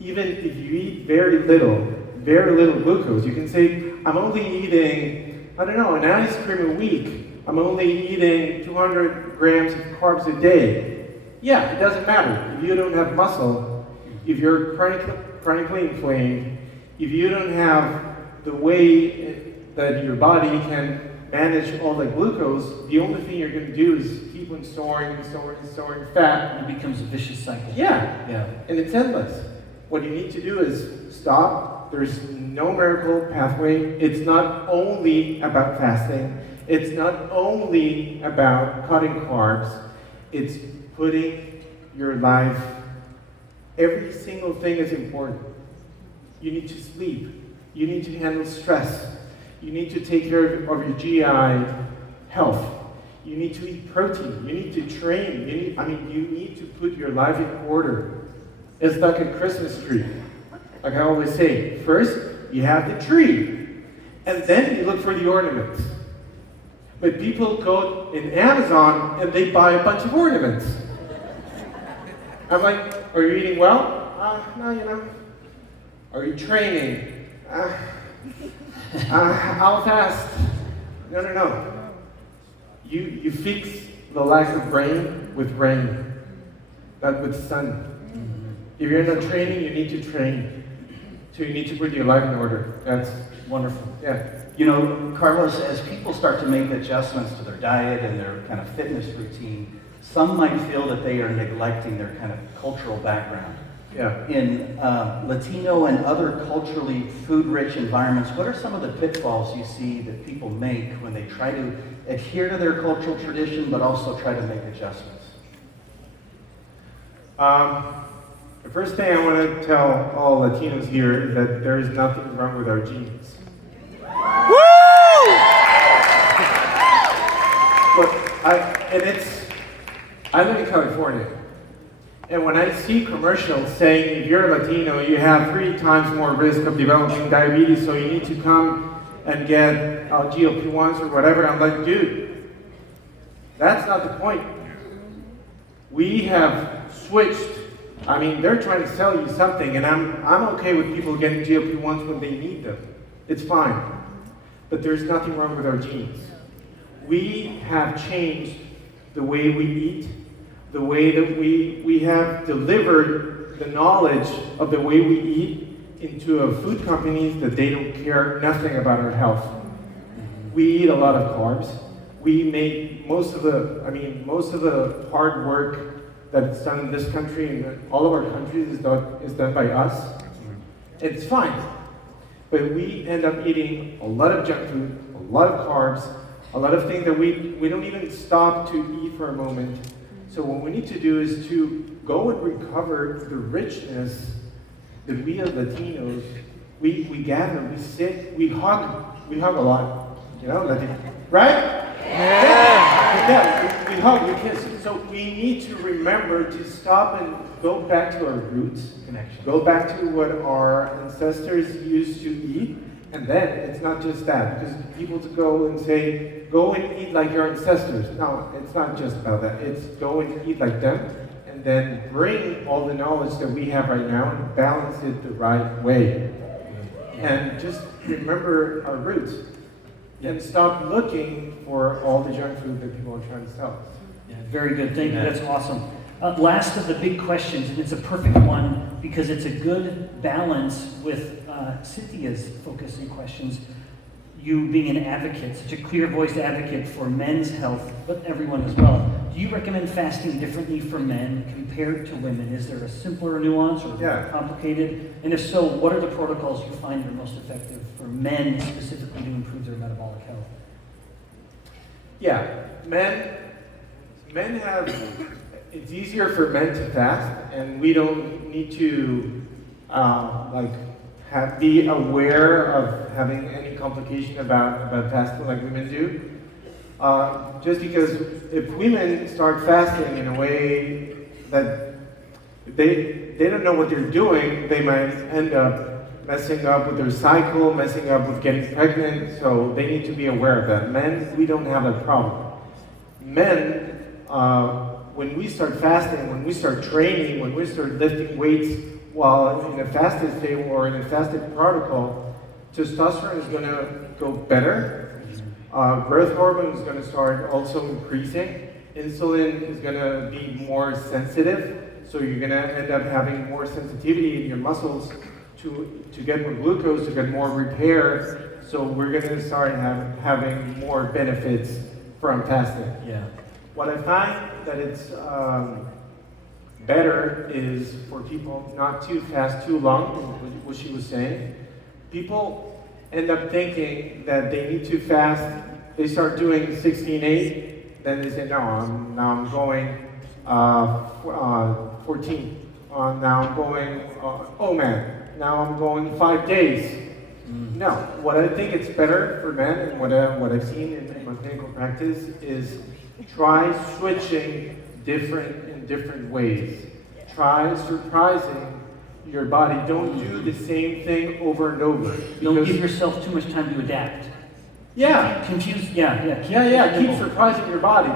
Even if you eat very little glucose, you can say, I'm only eating, an ice cream a week. I'm only eating 200 grams of carbs a day. Yeah, it doesn't matter. If you don't have muscle, if you're chronically inflamed, if you don't have the way that your body can manage all the glucose, the only thing you're going to do is keep on storing fat. It becomes a vicious cycle. Yeah. And it's endless. What you need to do is stop. There's no miracle pathway. It's not only about fasting. It's not only about cutting carbs. It's putting your life, every single thing is important. You need to sleep. You need to handle stress. You need to take care of your GI health. You need to eat protein. You need to train. You need to put your life in order. It's like a Christmas tree. Like I always say, first you have the tree, and then you look for the ornaments. But people go in Amazon and they buy a bunch of ornaments. I'm like, are you eating well? No, you know. Are you training? I'll fast. No. You fix the lack of rain with rain, not with sun. If you're not training, you need to train. So you need to put your life in order. That's wonderful. Yeah. You know, Carlos, as people start to make adjustments to their diet and their kind of fitness routine, some might feel that they are neglecting their kind of cultural background. Yeah. In Latino and other culturally food-rich environments, what are some of the pitfalls you see that people make when they try to adhere to their cultural tradition but also try to make adjustments? The first thing I want to tell all Latinos here is that there is nothing wrong with our genes. Woo! I live in California, and when I see commercials saying if you're Latino, you have 3 times more risk of developing diabetes, so you need to come and get GLP-1s or whatever, I'm like, dude, that's not the point. We have switched. I mean, they're trying to sell you something, and I'm okay with people getting GLP-1s when they need them. It's fine. But there's nothing wrong with our genes. We have changed the way we eat, the way that we have delivered the knowledge of the way we eat into food companies that they don't care nothing about our health. We eat a lot of carbs. We make most of the hard work that's done in this country and all of our countries is done by us. It's fine. But we end up eating a lot of junk food, a lot of carbs, a lot of things that we don't even stop to eat for a moment. So what we need to do is to go and recover the richness that we as Latinos, we gather, we sit, we hug a lot. You know, right? Yeah, we hug, we kiss. So we need to remember to stop and go back to our roots, go back to what our ancestors used to eat, and then it's not just that, because people to go and say, go and eat like your ancestors. No, it's not just about that. It's go and eat like them, and then bring all the knowledge that we have right now and balance it the right way. And just remember our roots. And stop looking for all the junk food that people are trying to sell us. Yeah, very good. Thank you. That's awesome. Last of the big questions, and it's a perfect one because it's a good balance with Cynthia's focus and questions. You being an advocate, such a clear-voiced advocate for men's health, but everyone as well. Do you recommend fasting differently for men compared to women? Is there a simpler nuance or more complicated? And if so, what are the protocols you find are most effective for men specifically to improve their metabolic health? Yeah, men have, it's easier for men to fast, and we don't need to be aware of having any complication about fasting like women do. Just because if women start fasting in a way that they don't know what they're doing, they might end up messing up with their cycle, messing up with getting pregnant, so they need to be aware of that. Men, we don't have that problem. Men, when we start fasting, when we start training, when we start lifting weights while in a fasted state or in a fasted protocol, testosterone is going to go better. Growth hormone is going to start also increasing. Insulin is going to be more sensitive, so you're going to end up having more sensitivity in your muscles to get more glucose, to get more repair. So we're going to start having more benefits from fasting. Yeah. What I find that it's better is for people not to fast too long, what she was saying. People end up thinking that they need to fast. They start doing 16-8, then they say, no, I'm going 14. Now I'm going OMAD. Now I'm going 5 days. No, what I think it's better for men, and what I've seen in my clinical practice is try switching in different ways. Try surprising your body. Don't do the same thing over and over. Don't give yourself too much time to adapt. Yeah. Confused. Yeah. Keep surprising your body.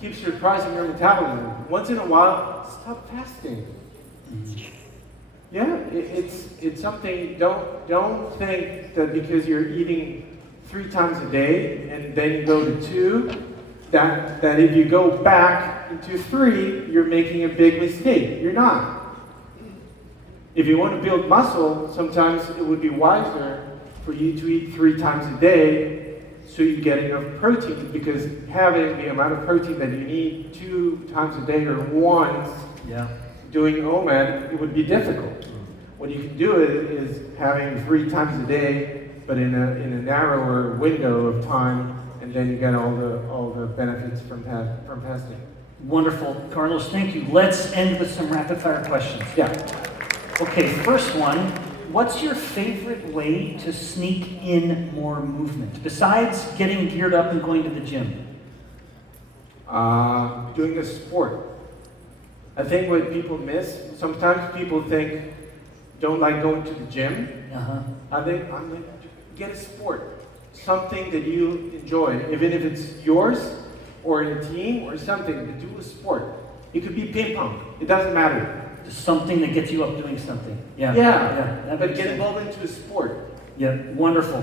keep surprising your metabolism. Once in a while, stop fasting. Yeah, it's something. Don't think that because you're eating 3 times a day and then you go to 2, that if you go back into 3, you're making a big mistake. You're not. If you want to build muscle, sometimes it would be wiser for you to eat 3 times a day so you get enough protein, because having the amount of protein that you need 2 times a day or once doing OMAD, it would be difficult. What you can do is having 3 times a day, but in a narrower window of time, and then you get all the benefits from fasting. Wonderful. Carlos, thank you. Let's end with some rapid fire questions. Yeah. Okay, first one. What's your favorite way to sneak in more movement, besides getting geared up and going to the gym? Doing a sport. I think what people miss, sometimes people don't like going to the gym. I think get a sport, something that you enjoy, even if it's yours or in a team or something. To do a sport. It could be ping pong. It doesn't matter. Just something that gets you up doing something. But get involved into a sport. Yeah, wonderful.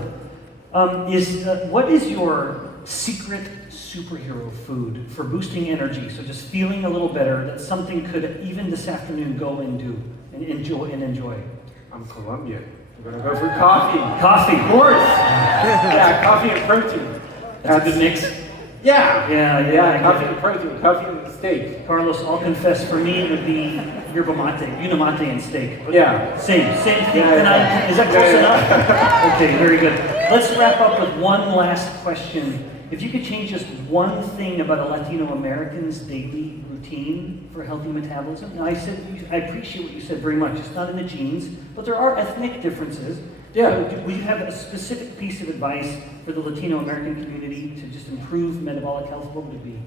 What is your secret superhero food for boosting energy? So just feeling a little better, that something could even this afternoon go and do and enjoy. I'm Colombian. I'm gonna go for coffee. Coffee, of course. Yeah, coffee and protein. That's a good mix. Yeah. Coffee and protein, coffee and steak. Carlos, I'll confess, for me it would be yerba mate and steak. Yeah. Same thing. Is that close enough? Okay, very good. Let's wrap up with one last question. If you could change just one thing about a Latino American's daily routine for healthy metabolism. Now, I appreciate what you said very much. It's not in the genes, but there are ethnic differences. Yeah. Will you have a specific piece of advice for the Latino American community to just improve metabolic health? What would it be?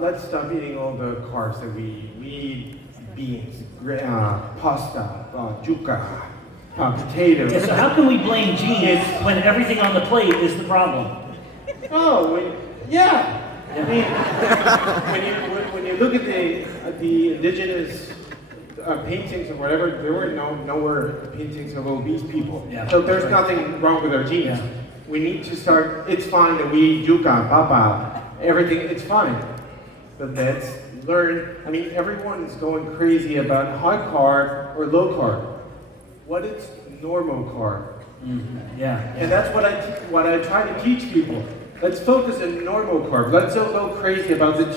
Let's stop eating all the carbs that we eat: beans, pasta, yuca, potatoes. Yeah, so how can we blame genes when everything on the plate is the problem? I mean, when you look at the indigenous paintings or whatever, there were nowhere paintings of obese people. Yeah, so there's nothing wrong with our genes. Yeah. We need to start. It's fine that we eat yuca, papa, everything. It's fine, but let's learn. I mean, everyone is going crazy about high carb or low carb. What is normal carb? Mm-hmm. Yeah. And that's what I try to teach people. Let's focus on normal carb. Let's don't go crazy about the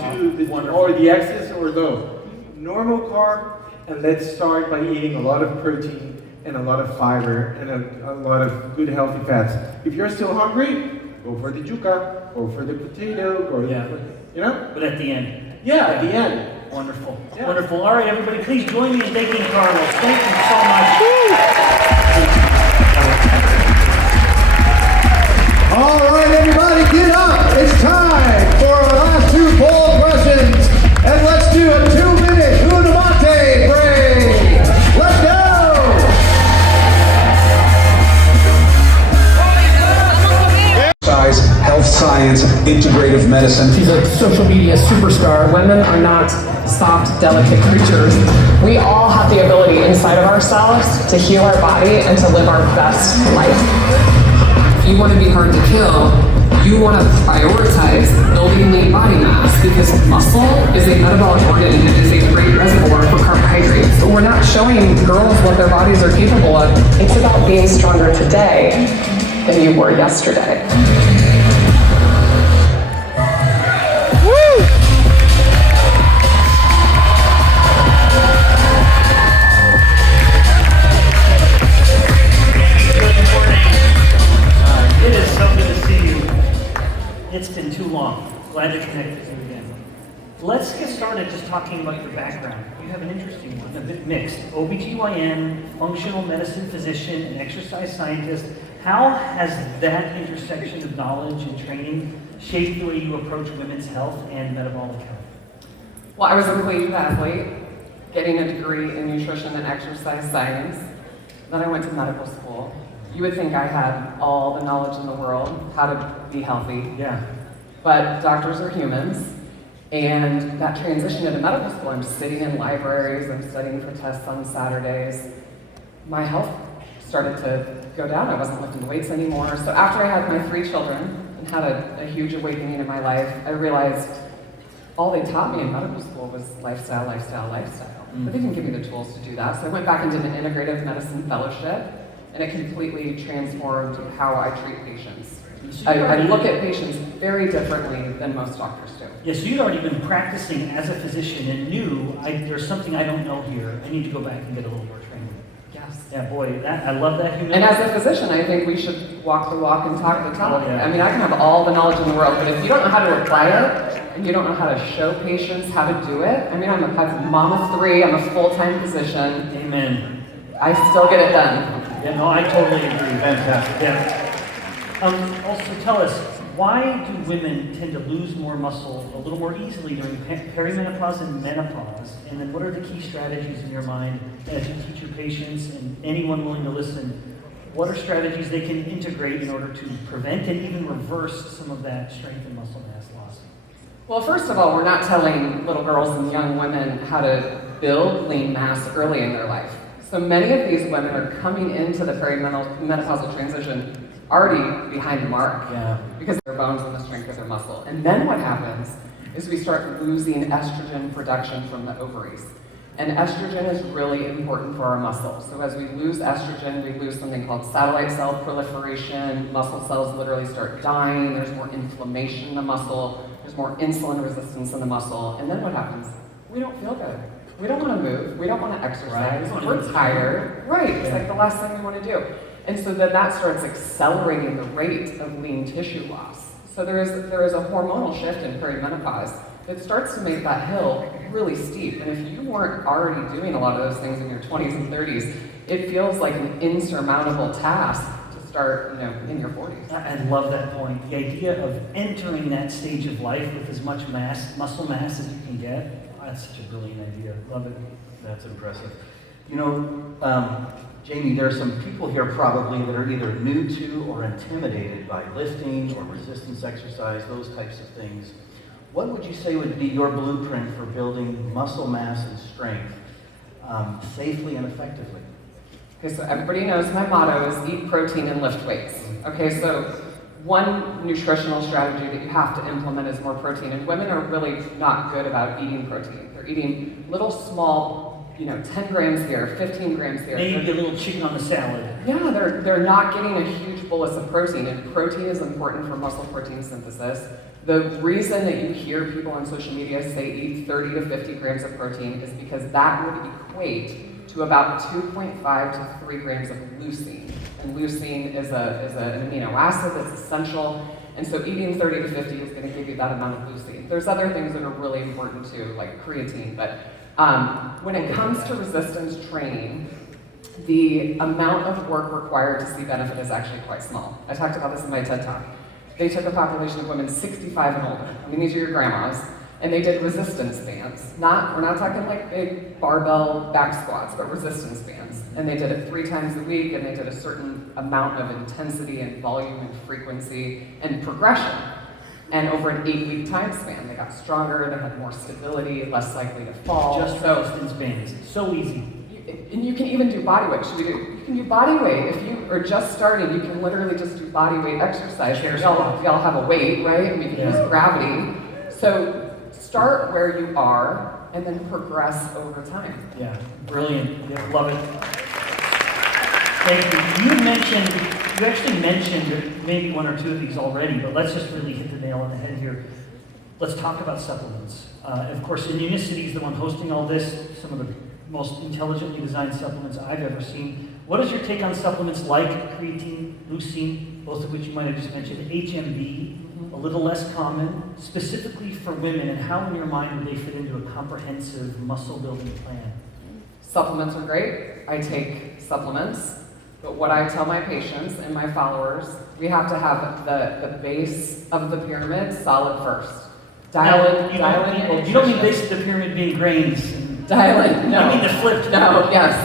excess or low. Normal carb, and let's start by eating a lot of protein and a lot of fiber and a lot of good healthy fats. If you're still hungry, go for the yuca, go for the potato, But at the end. At the end. Wonderful. Yeah. Wonderful. All right, everybody, please join me in thanking Carlos. Thank you so much. All right, everybody, get up. It's time for our last 2 poll questions. And let's do a 2-minute Unamate break. Let's go. Health science, integrative medicine. She's a social media superstar. Women are not soft, delicate creatures. We all have the ability inside of ourselves to heal our body and to live our best life. If you want to be hard to kill, you want to prioritize building lean body mass, because muscle is a metabolic organ and it is a great reservoir for carbohydrates. But we're not showing girls what their bodies are capable of. It's about being stronger today than you were yesterday. It is so good to see you. It's been too long. Glad to connect with you again. Let's get started just talking about your background. You have an interesting one, a bit mixed. OBGYN, functional medicine physician, and exercise scientist. How has that intersection of knowledge and training shaped the way you approach women's health and metabolic health? Well, I was a collegiate athlete, getting a degree in nutrition and exercise science. Then I went to medical school. You would think I had all the knowledge in the world, how to be healthy. Yeah. but doctors are humans. And that transition into medical school, I'm sitting in libraries, I'm studying for tests on Saturdays. My health started to go down. I wasn't lifting weights anymore. So after I had my 3 children and had a huge awakening in my life, I realized all they taught me in medical school was lifestyle, lifestyle, lifestyle. But they didn't give me the tools to do that. So I went back and did an integrative medicine fellowship, and it completely transformed how I treat patients. I look at patients very differently than most doctors do. Yeah, so you'd already been practicing as a physician and knew there's something I don't know here. I need to go back and get a little more training. Yes. Yeah, boy, I love that humility. And as a physician, I think we should walk the walk and talk the talk. Oh, yeah. I mean, I can have all the knowledge in the world, but if you don't know how to apply it, and you don't know how to show patients how to do it, I mean, I'm a mom of 3, I'm a full-time physician. Amen. I still get it done. Yeah, no, I totally agree. Fantastic. Yeah. Also, tell us, why do women tend to lose more muscle a little more easily during perimenopause and menopause? And then what are the key strategies in your mind as you teach your patients and anyone willing to listen? What are strategies they can integrate in order to prevent and even reverse some of that strength and muscle mass loss? Well, first of all, we're not telling little girls and young women how to build lean mass early in their life. So many of these women are coming into the perimenopausal transition already behind the mark, because of their bones and the strength of their muscle. And then what happens is we start losing estrogen production from the ovaries. And estrogen is really important for our muscles. So as we lose estrogen, we lose something called satellite cell proliferation. Muscle cells literally start dying. There's more inflammation in the muscle. There's more insulin resistance in the muscle. And then what happens? We don't feel good. We don't want to move. We don't want to exercise. Right. We're tired. Right. It's like the last thing we want to do. And so then that starts accelerating the rate of lean tissue loss. So there is a hormonal shift in perimenopause that starts to make that hill really steep. And if you weren't already doing a lot of those things in your 20s and 30s, it feels like an insurmountable task to start, in your 40s. I love that point. The idea of entering that stage of life with as much muscle mass as you can get, that's such a brilliant idea. Love it. That's impressive. Jamie, there are some people here probably that are either new to or intimidated by lifting or resistance exercise, those types of things. What would you say would be your blueprint for building muscle mass and strength safely and effectively? Okay, so everybody knows my motto is eat protein and lift weights. Okay, so one nutritional strategy that you have to implement is more protein. And women are really not good about eating protein. They're eating little small 10 grams here, 15 grams here. Maybe a little chicken on the salad. Yeah, they're not getting a huge bolus of protein, and protein is important for muscle protein synthesis. The reason that you hear people on social media say eat 30 to 50 grams of protein is because that would equate to about 2.5 to 3 grams of leucine. And leucine is an amino acid that's essential, and so eating 30 to 50 is going to give you that amount of leucine. There's other things that are really important too, like creatine, but when it comes to resistance training, the amount of work required to see benefit is actually quite small. I talked about this in my TED Talk. They took a population of women 65 and older. I mean, these are your grandmas. And they did resistance bands. We're not talking like big barbell back squats, but resistance bands. And they did it 3 times a week, and they did a certain amount of intensity and volume and frequency and progression. And over an 8-week time span, they got stronger, they had more stability, less likely to fall. Just resistance bands. So easy. And you can even do body weight. You can do body weight. If you are just starting, you can literally just do body weight exercise. Y'all have a weight, right? And we can use gravity. So start where you are and then progress over time. Yeah, brilliant. Yeah, love it. Thank you. You actually mentioned maybe 1 or 2 of these already, but let's just really hit the nail on the head here. Let's talk about supplements. Of course, Immunicity is the one hosting all this, some of the most intelligently designed supplements I've ever seen. What is your take on supplements like creatine, leucine, both of which you might have just mentioned, HMB, a little less common, specifically for women, and how in your mind would they fit into a comprehensive muscle building plan? Supplements are great. I take supplements. But what I tell my patients and my followers, we have to have the base of the pyramid solid first. Dial in. You don't mean base of the pyramid being grains. Dial in. No. You mean the flipped. No. Yes.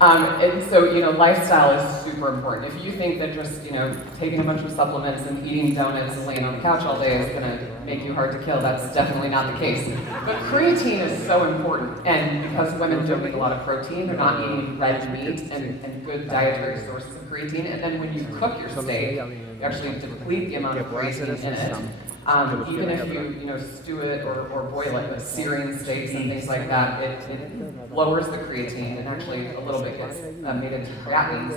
And so, lifestyle is super important. If you think that just, taking a bunch of supplements and eating donuts and laying on the couch all day is gonna make you hard to kill, that's definitely not the case. But creatine is so important, and because women don't eat a lot of protein, they're not eating red meat and good dietary sources of creatine, and then when you cook your steak, you actually deplete the amount of creatine in it. Even if you stew it or boil it with searing steaks and things like that, it lowers the creatine and actually a little bit gets made into creatinine.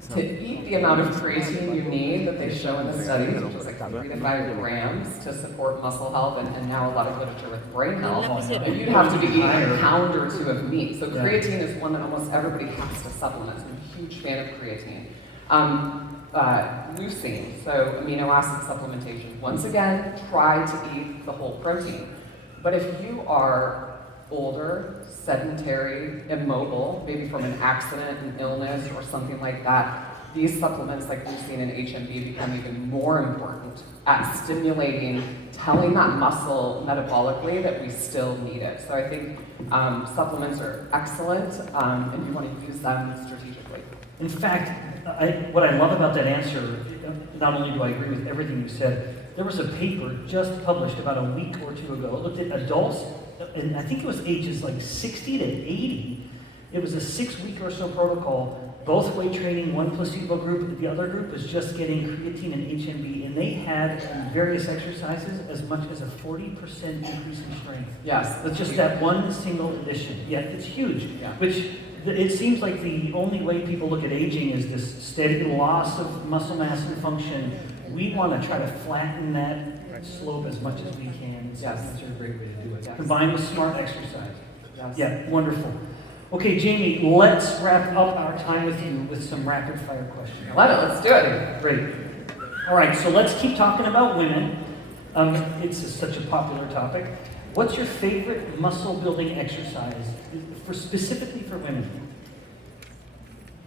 So to eat the amount of creatine you need that they show in the studies, which is like 3 to 5 grams to support muscle health and now a lot of literature with brain health, you'd have to be eating a pound or 2 of meat. So creatine is one that almost everybody has to supplement. I'm a huge fan of creatine. Leucine, so amino acid supplementation. Once again, try to eat the whole protein. But if you are older, sedentary, immobile, maybe from an accident, an illness, or something like that, these supplements like leucine and HMB become even more important at stimulating, telling that muscle metabolically that we still need it. So I think supplements are excellent, and you want to use them strategically. In fact, what I love about that answer, not only do I agree with everything you said, there was a paper just published about a week or 2 ago. It looked at adults, and I think it was ages like 60 to 80. It was a 6-week or so protocol, both weight training, one placebo group, the other group was just getting creatine and HMB, and they had in various exercises as much as a 40% increase in strength. Yes. With just that one single addition. Yeah, it's huge. Yeah. Which it seems like the only way people look at aging is this steady loss of muscle mass and function. We want to try to flatten that slope as much as we can. Yes. That's a great way to do it. Yes. Combined with smart exercise. Yes. Yeah, wonderful. Okay, Jamie, let's wrap up our time with you with some rapid fire questions. Let's do it. Great. All right, so let's keep talking about women. It's such a popular topic. What's your favorite muscle building exercise, specifically for women?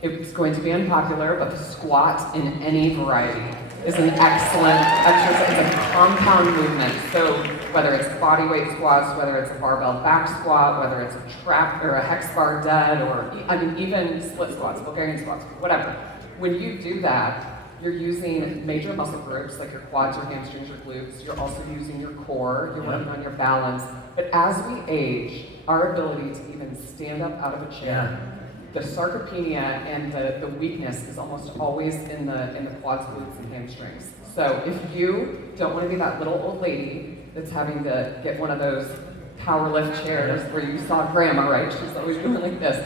It's going to be unpopular, but the squat in any variety is an excellent exercise. It's a compound movement. So whether it's body weight squats, whether it's a barbell back squat, whether it's a trap or a hex bar dead, or even split squats, Bulgarian squats, whatever. When you do that, you're using major muscle groups like your quads, your hamstrings, your glutes. You're also using your core. You're working on your balance. But as we age, our ability to even stand up out of a chair, the sarcopenia and the weakness is almost always in the quads, glutes, and hamstrings. So if you don't want to be that little old lady that's having to get one of those power lift chairs where you saw grandma, right? She's always doing like this.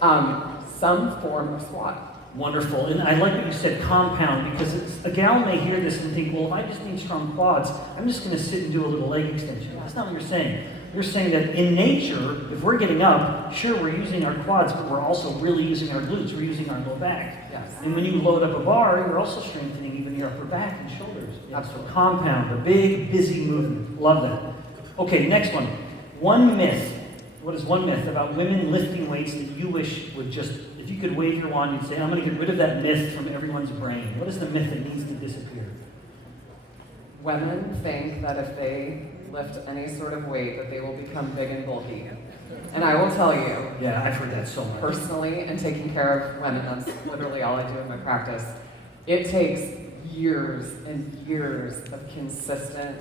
Some form of squat. Wonderful. And I like what you said, compound, because a gal may hear this and think, well, if I just need strong quads, I'm just going to sit and do a little leg extension. That's not what you're saying. You're saying that in nature, if we're getting up, sure, we're using our quads, but we're also really using our glutes. We're using our low back. Yes. And when you load up a bar, you're also strengthening even your upper back and shoulders. Absolutely. So compound, a big, busy movement. Love that. Okay, next one. One myth. What is one myth about women lifting weights that you wish would just, if you could wave your wand, you'd say, I'm going to get rid of that myth from everyone's brain. What is the myth that needs to disappear? Women think that if they lift any sort of weight, that they will become big and bulky. And I will tell you, yeah, I've heard that so much. Personally, and taking care of women, that's literally all I do in my practice. It takes years and years of consistent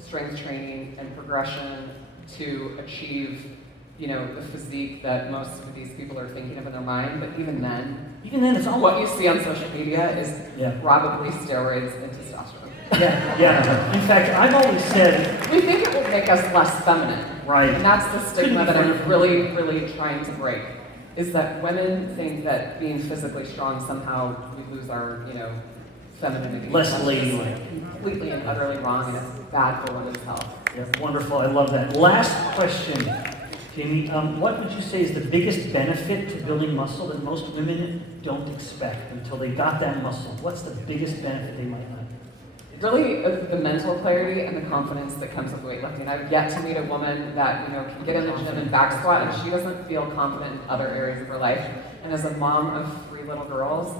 strength training and progression to achieve, the physique that most of these people are thinking of in their mind. But even then, it's all what you see on social media is probably steroids and testosterone. Yeah. In fact, I've always said we think it will make us less feminine. Right. And that's the stigma that I'm really, really trying to break. Is that women think that being physically strong somehow we lose our, femininity. Less ladylike. Completely and utterly wrong, and it's bad for women's health. Yeah, wonderful. I love that. Last question, Jamie. What would you say is the biggest benefit to building muscle that most women don't expect until they got that muscle? What's the biggest benefit they might not? Really, the mental clarity and the confidence that comes with weightlifting. I've yet to meet a woman that can get in the gym and back squat and she doesn't feel confident in other areas of her life. And as a mom of 3 little girls,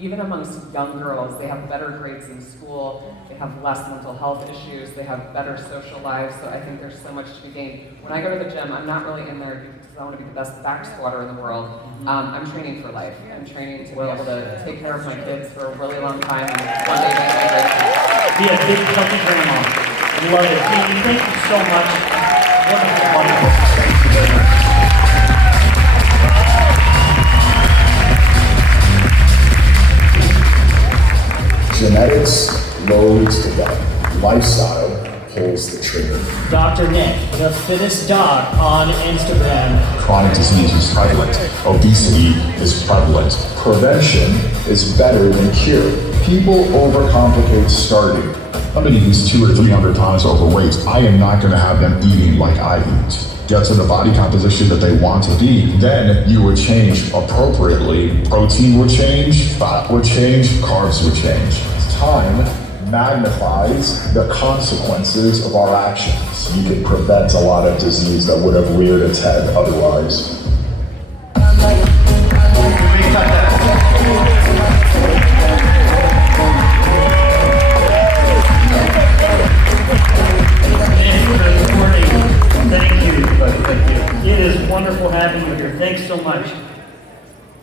even amongst young girls, they have better grades in school, they have less mental health issues, they have better social lives, so I think there's so much to be gained. When I go to the gym, I'm not really in there because I want to be the best back squatter in the world. I'm training for life. I'm training to be able to take care of my kids for a really long time and one day make my great. Be a big healthy grandma. I love it. Jamie, thank you so much. Wonderful. Thank you very much. Genetics loads the gun. Lifestyle pulls the trigger. Dr. Nick, the fittest doc on Instagram. Chronic disease is prevalent. Obesity is prevalent. Prevention is better than cure. People overcomplicate starting. Somebody who's 200 or 300 pounds overweight, I am not going to have them eating like I eat. Get to the body composition that they want to be, then you would change appropriately. Protein would change, fat would change, carbs would change. Time magnifies the consequences of our actions. You can prevent a lot of disease that would have reared its head otherwise. It is wonderful having you here. Thanks so much.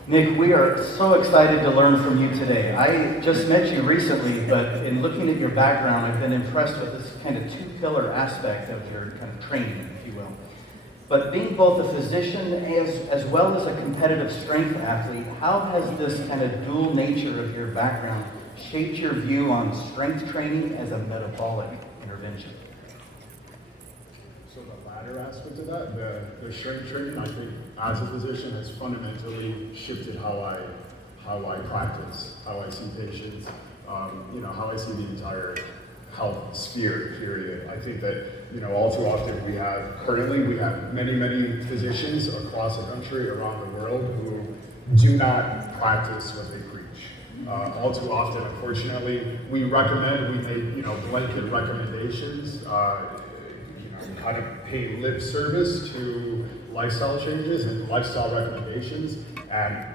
Nick, we are so excited to learn from you today. I just met you recently, but in looking at your background, I've been impressed with this kind of two-pillar aspect of your kind of training, if you will. But being both a physician as well as a competitive strength athlete, how has this kind of dual nature of your background shaped your view on strength training as a metabolic intervention? So the latter aspect of that, the strength training, I think as a physician has fundamentally shifted how I practice, how I see patients, how I see the entire health sphere, period. I think that, all too often we have many physicians across the country, around the world, who do not practice what they preach. All too often, unfortunately, we make, blanket recommendations, kind of pay lip service to lifestyle changes and lifestyle recommendations, and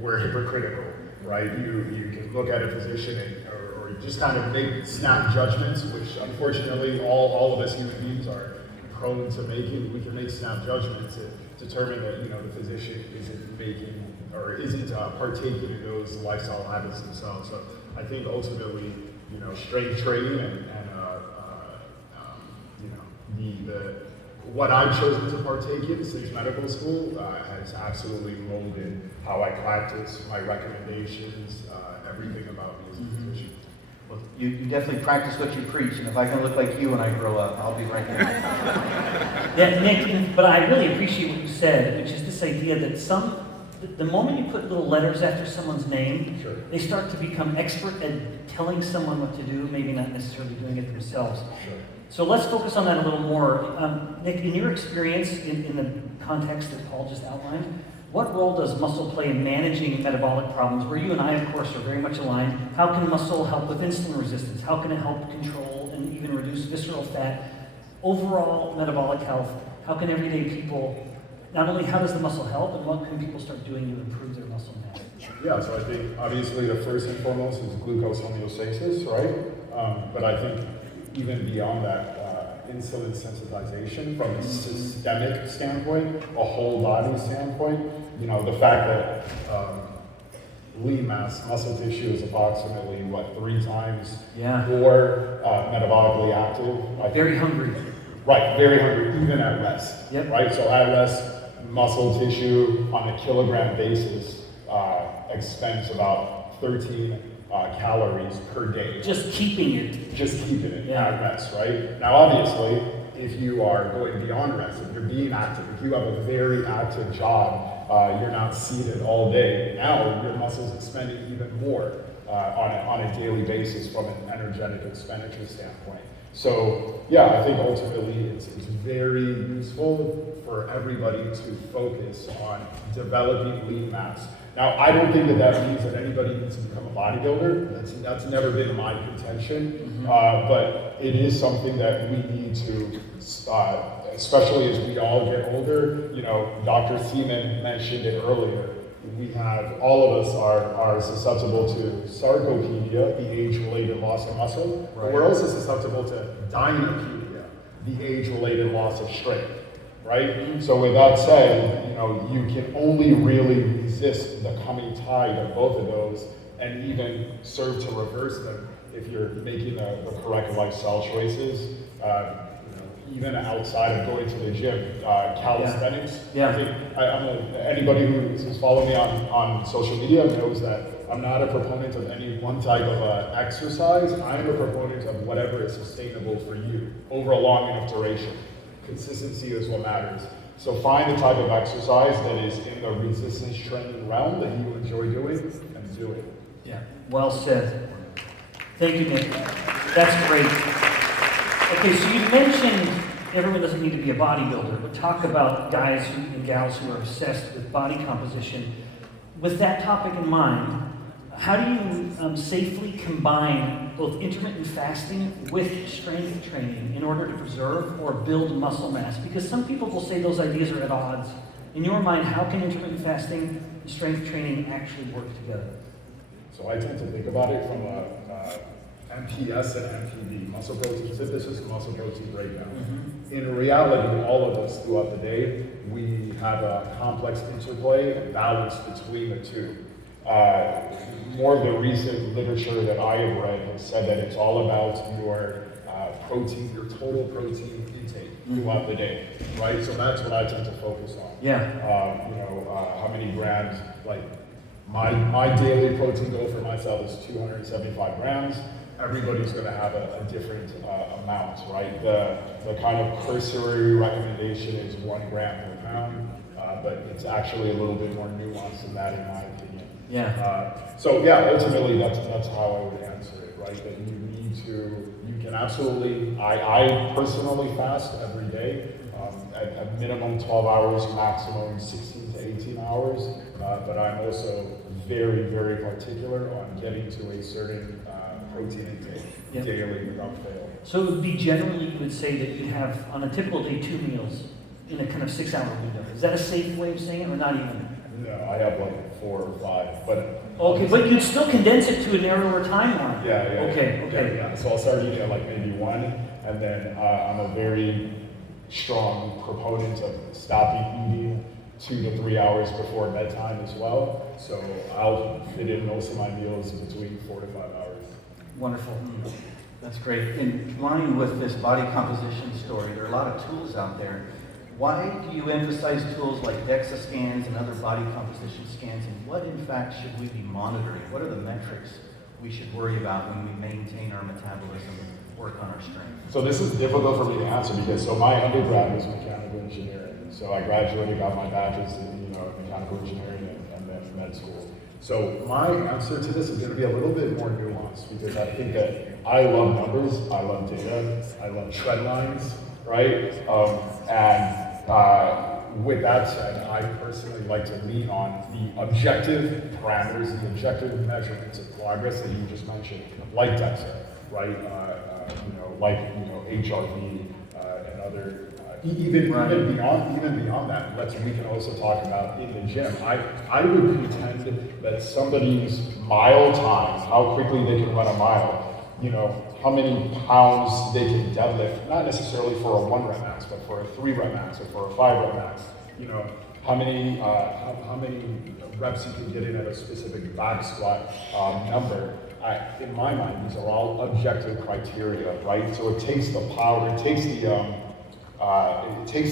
we're hypocritical, right? You can look at a physician or just kind of make snap judgments, which unfortunately all of us human beings are prone to making. We can make snap judgments and determine that the physician isn't making or isn't partaking in those lifestyle habits themselves. So I think ultimately, strength training and what I've chosen to partake in since medical school has absolutely molded how I practice, my recommendations, everything about me as a physician. Well, you definitely practice what you preach, and if I can look like you when I grow up, I'll be right there. Yeah, Nick, but I really appreciate what you said, which is this idea that the moment you put little letters after someone's name, sure, they start to become expert at telling someone what to do, maybe not necessarily doing it themselves. Sure. So let's focus on that a little more. Nick, in your experience in the context that Paul just outlined, what role does muscle play in managing metabolic problems, where you and I, of course, are very much aligned? How can muscle help with insulin resistance? How can it help control and even reduce visceral fat? Overall metabolic health, how can everyday people, not only how does the muscle help, and what can people start doing to improve their muscle mass? Yeah, so I think obviously the first and foremost is glucose homeostasis, right? But I think even beyond that, insulin sensitization from a systemic standpoint, a whole body standpoint, the fact that lean mass, muscle tissue is approximately, 3 times more metabolically active. Very hungry. Right, very hungry, even at rest. Yep. Right, so at rest, muscle tissue on a kilogram basis expends about 13 calories per day. Just keeping it at rest, right? Now, obviously, if you are going beyond rest, if you're being active, if you have a very active job, you're not seated all day, now your muscles expending even more on a daily basis from an energetic expenditure standpoint. So, yeah, I think ultimately it's very useful for everybody to focus on developing lean mass. Now, I don't think that means that anybody needs to become a bodybuilder. That's never been my contention, but it is something that we need to, especially as we all get older. Dr. Seeman mentioned it earlier. We have, all of us are susceptible to sarcopenia, the age-related loss of muscle, but we're also susceptible to dynapenia, the age-related loss of strength, right? So with that said, you know, you can only really resist the coming tide of both of those and even serve to reverse them if you're making the correct lifestyle choices. Even outside of going to the gym, calisthenics. Yeah. I think anybody who's following me on social media knows that I'm not a proponent of any one type of exercise. I'm a proponent of whatever is sustainable for you over a long enough duration. Consistency is what matters. So find the type of exercise that is in the resistance training realm that you enjoy doing and do it. Yeah, well said. Thank you, Nick. That's great. Okay, so you mentioned everyone doesn't need to be a bodybuilder, but talk about guys and gals who are obsessed with body composition. With that topic in mind, how do you safely combine both intermittent fasting with strength training in order to preserve or build muscle mass? Because some people will say those ideas are at odds. In your mind, how can intermittent fasting and strength training actually work together? So I tend to think about it from a MPS and MPB, muscle protein synthesis and muscle protein breakdown. In reality, all of us throughout the day, we have a complex interplay and balance between the two. More of the recent literature that I have read has said that it's all about your protein, your total protein intake throughout the day, right? So that's what I tend to focus on. Yeah. How many grams, like my daily protein goal for myself is 275 grams. Everybody's going to have a different amount, right? The kind of cursory recommendation is 1 gram per pound, but it's actually a little bit more nuanced than that in my opinion. Yeah. So yeah, ultimately that's how I would answer it, right? That you can absolutely, I personally fast every day, at minimum 12 hours, maximum 16 to 18 hours, but I'm also very, very particular on getting to a certain protein intake daily without fail. So it would be generally, you would say that you'd have, on a typical day, 2 meals in a kind of 6-hour window. Is that a safe way of saying it, or not even? No, I have like 4 or 5, but... Okay, but you'd still condense it to a narrower timeline. Yeah. Okay. Yeah. So I'll start eating at like maybe 1, and then I'm a very strong proponent of stopping eating 2 to 3 hours before bedtime as well. So I'll fit in most of my meals between 4 to 5 hours. Wonderful. That's great. In line with this body composition story, there are a lot of tools out there. Why do you emphasize tools like DEXA scans and other body composition scans, and what in fact should we be monitoring? What are the metrics we should worry about when we maintain our metabolism and work on our strength? So this is difficult for me to answer because my undergrad was mechanical engineering. So I graduated, got my bachelor's in mechanical engineering and then med school. So my answer to this is going to be a little bit more nuanced because I think that I love numbers, I love data, I love trend lines, right? With that said, I personally like to lean on the objective parameters, the objective measurements of progress that you just mentioned, like DEXA, right? HRV and other. Even beyond that, we can also talk about in the gym. I would contend that somebody's mile time, how quickly they can run a mile, how many pounds they can deadlift, not necessarily for a 1 rep max, but for a 3 rep max or for a 5 rep max, how many reps you can get in at a specific back squat number. In my mind, these are all objective criteria, right? So it takes the power, it takes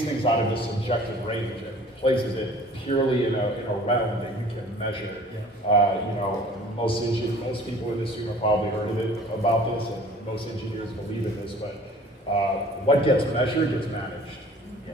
things out of the subjective range and places it purely in a realm that you can measure. Most people in this room have probably heard about this, and most engineers believe in this, but what gets measured gets managed.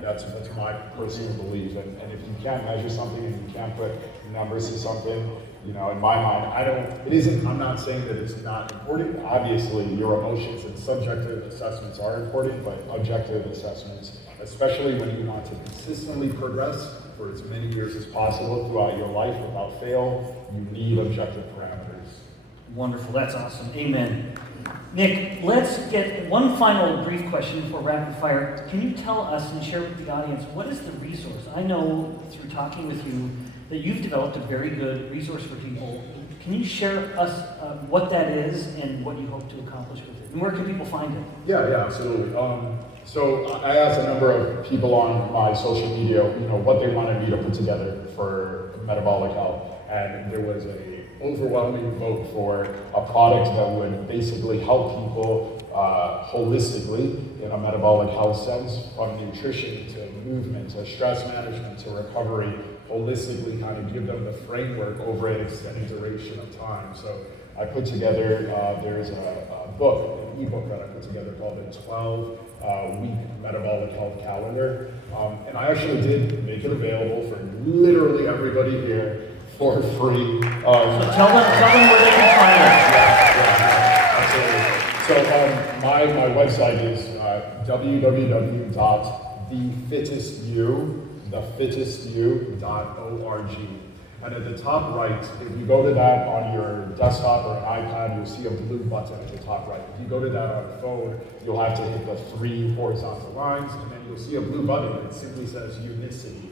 That's my personal belief. And if you can't measure something and you can't put numbers to something, in my mind, I'm not saying that it's not important. Obviously, your emotions and subjective assessments are important, but objective assessments, especially when you want to consistently progress for as many years as possible throughout your life without fail, you need objective parameters. Wonderful, that's awesome. Amen. Nick, let's get one final brief question before rapid fire. Can you tell us and share with the audience, what is the resource? I know through talking with you that you've developed a very good resource for people. Can you share us what that is and what you hope to accomplish with it? And where can people find it? Yeah, absolutely. So I asked a number of people on my social media, what they wanted me to put together for metabolic health, and there was a overwhelming vote for a product that would basically help people holistically in a metabolic health sense, from nutrition to movement to stress management to recovery, holistically kind of give them the framework over an extended duration of time. So I put together, there's a book, an ebook that I put together called the 12-week metabolic health calendar. And I actually did make it available for literally everybody here for free. So tell them where they can find it. Yeah, absolutely. So my website is www.thefittestyou.org. And at the top right, if you go to that on your desktop or an iPad, you'll see a blue button at the top right. If you go to that on a phone, you'll have to hit the 3 horizontal lines, and then you'll see a blue button that simply says Unicity.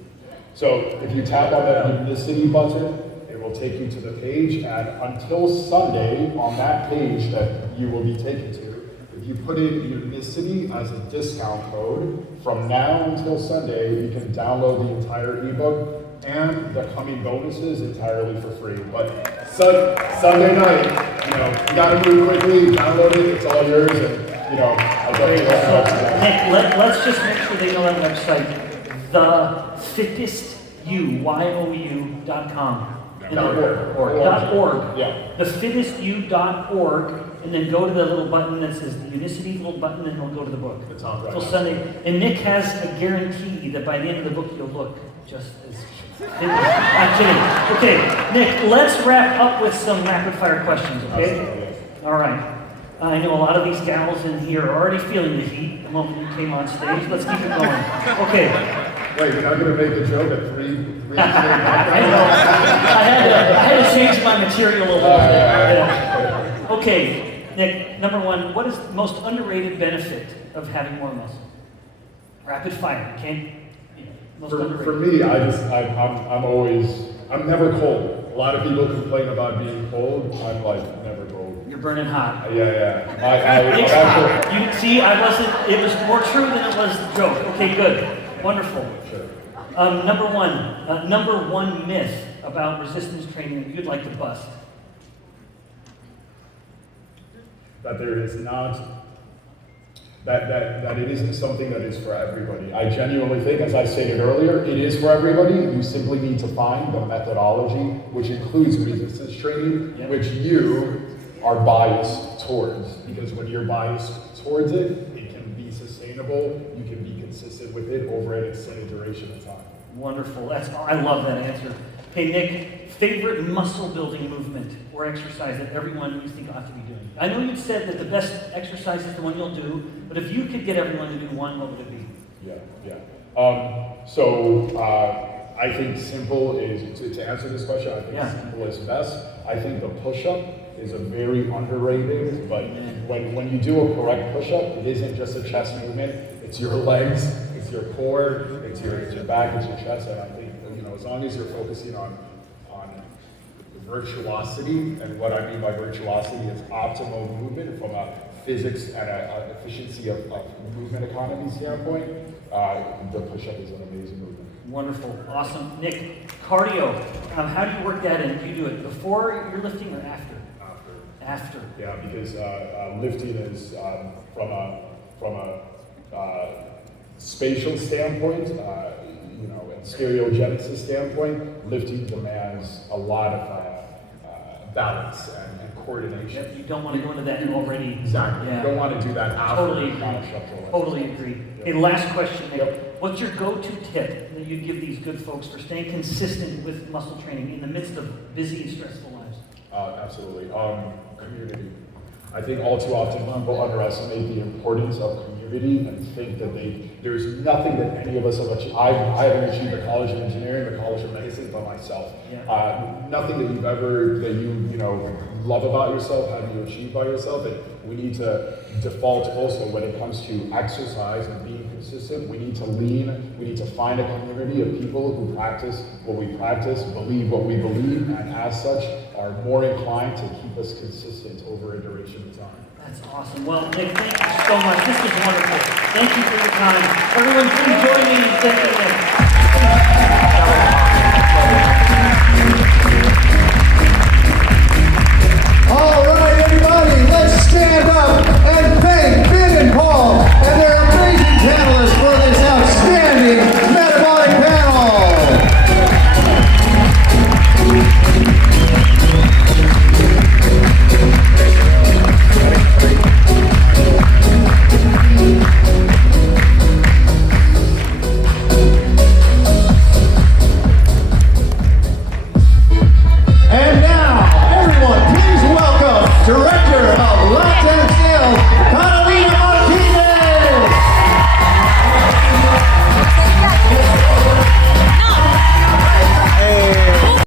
So if you tap on that Unicity button, it will take you to the page, and until Sunday, on that page that you will be taken to, if you put in Unicity as a discount code, from now until Sunday, you can download the entire ebook and the coming bonuses entirely for free. But Sunday night, you gotta move quickly, download it, it's all yours, and I definitely want to Nick, let's just make sure they know that website, thefittestyou.com. .org. Yeah. Thefittestyou.org, and then go to the little button that says the Unicity little button, and it'll go to the book. The top right. Till Sunday. And Nick has a guarantee that by the end of the book you'll look just as. I'm kidding. Okay, Nick, let's wrap up with some rapid fire questions, okay? All right. I know a lot of these gals in here are already feeling the heat the moment you came on stage. Let's keep it going. Okay. Wait, you're not going to make a joke at 3 I know. I had to change my material a little bit. Yeah. Okay, Nick, number one, what is the most underrated benefit of having more muscle? Rapid fire, okay? For me, I'm never cold. A lot of people complain about being cold. I'm like, never cold. You're burning hot. Yeah. You see, it was more true than it was a joke. Okay, good. Wonderful. Sure. Number one myth about resistance training that you'd like to bust. That there is not, that it isn't something that is for everybody. I genuinely think, as I stated earlier, it is for everybody. You simply need to find the methodology, which includes resistance training, which you are biased towards. Because when you're biased towards it, it can be sustainable, you can be consistent with it over an extended duration of time. Wonderful. I love that answer. Hey, Nick, favorite muscle building movement or exercise that everyone you think ought to be doing? I know you said that the best exercise is the one you'll do, but if you could get everyone to do one, what would it be? Yeah. I think simple is, to answer this question, I think simple is best. I think the push-up is a very underrated, but when you do a correct push-up, it isn't just a chest movement, it's your legs, it's your core, it's your back, it's your chest, and I think, as long as you're focusing on virtuosity, and what I mean by virtuosity is optimal movement from a physics and an efficiency of movement economy standpoint, the push-up is an amazing movement. Wonderful, awesome. Nick, cardio, how do you work that in? Do you do it before you're lifting or after? After. Yeah, because lifting is from a spatial standpoint, and stereogenesis standpoint, lifting demands a lot of balance and coordination. You don't want to go into that already. Exactly. Yeah. You don't want to do that after. Totally agree. Okay, last question, Nick. What's your go-to tip that you give these good folks for staying consistent with muscle training in the midst of busy and stressful lives? Absolutely. Community. I think all too often people underestimate the importance of community community and think that there's nothing that any of us have achieved. I haven't achieved the College of Engineering, the College of Medicine by myself. Nothing that you love about yourself, have you achieved by yourself. And we need to default also when it comes to exercise and being consistent. We need to lean, we need to find a community of people who practice what we practice, believe what we believe, and as such are more inclined to keep us consistent over a duration of time. That's awesome. Well, Nick, thank you so much. This was wonderful. Thank you for your time. Everyone, please join me in thanking Nick.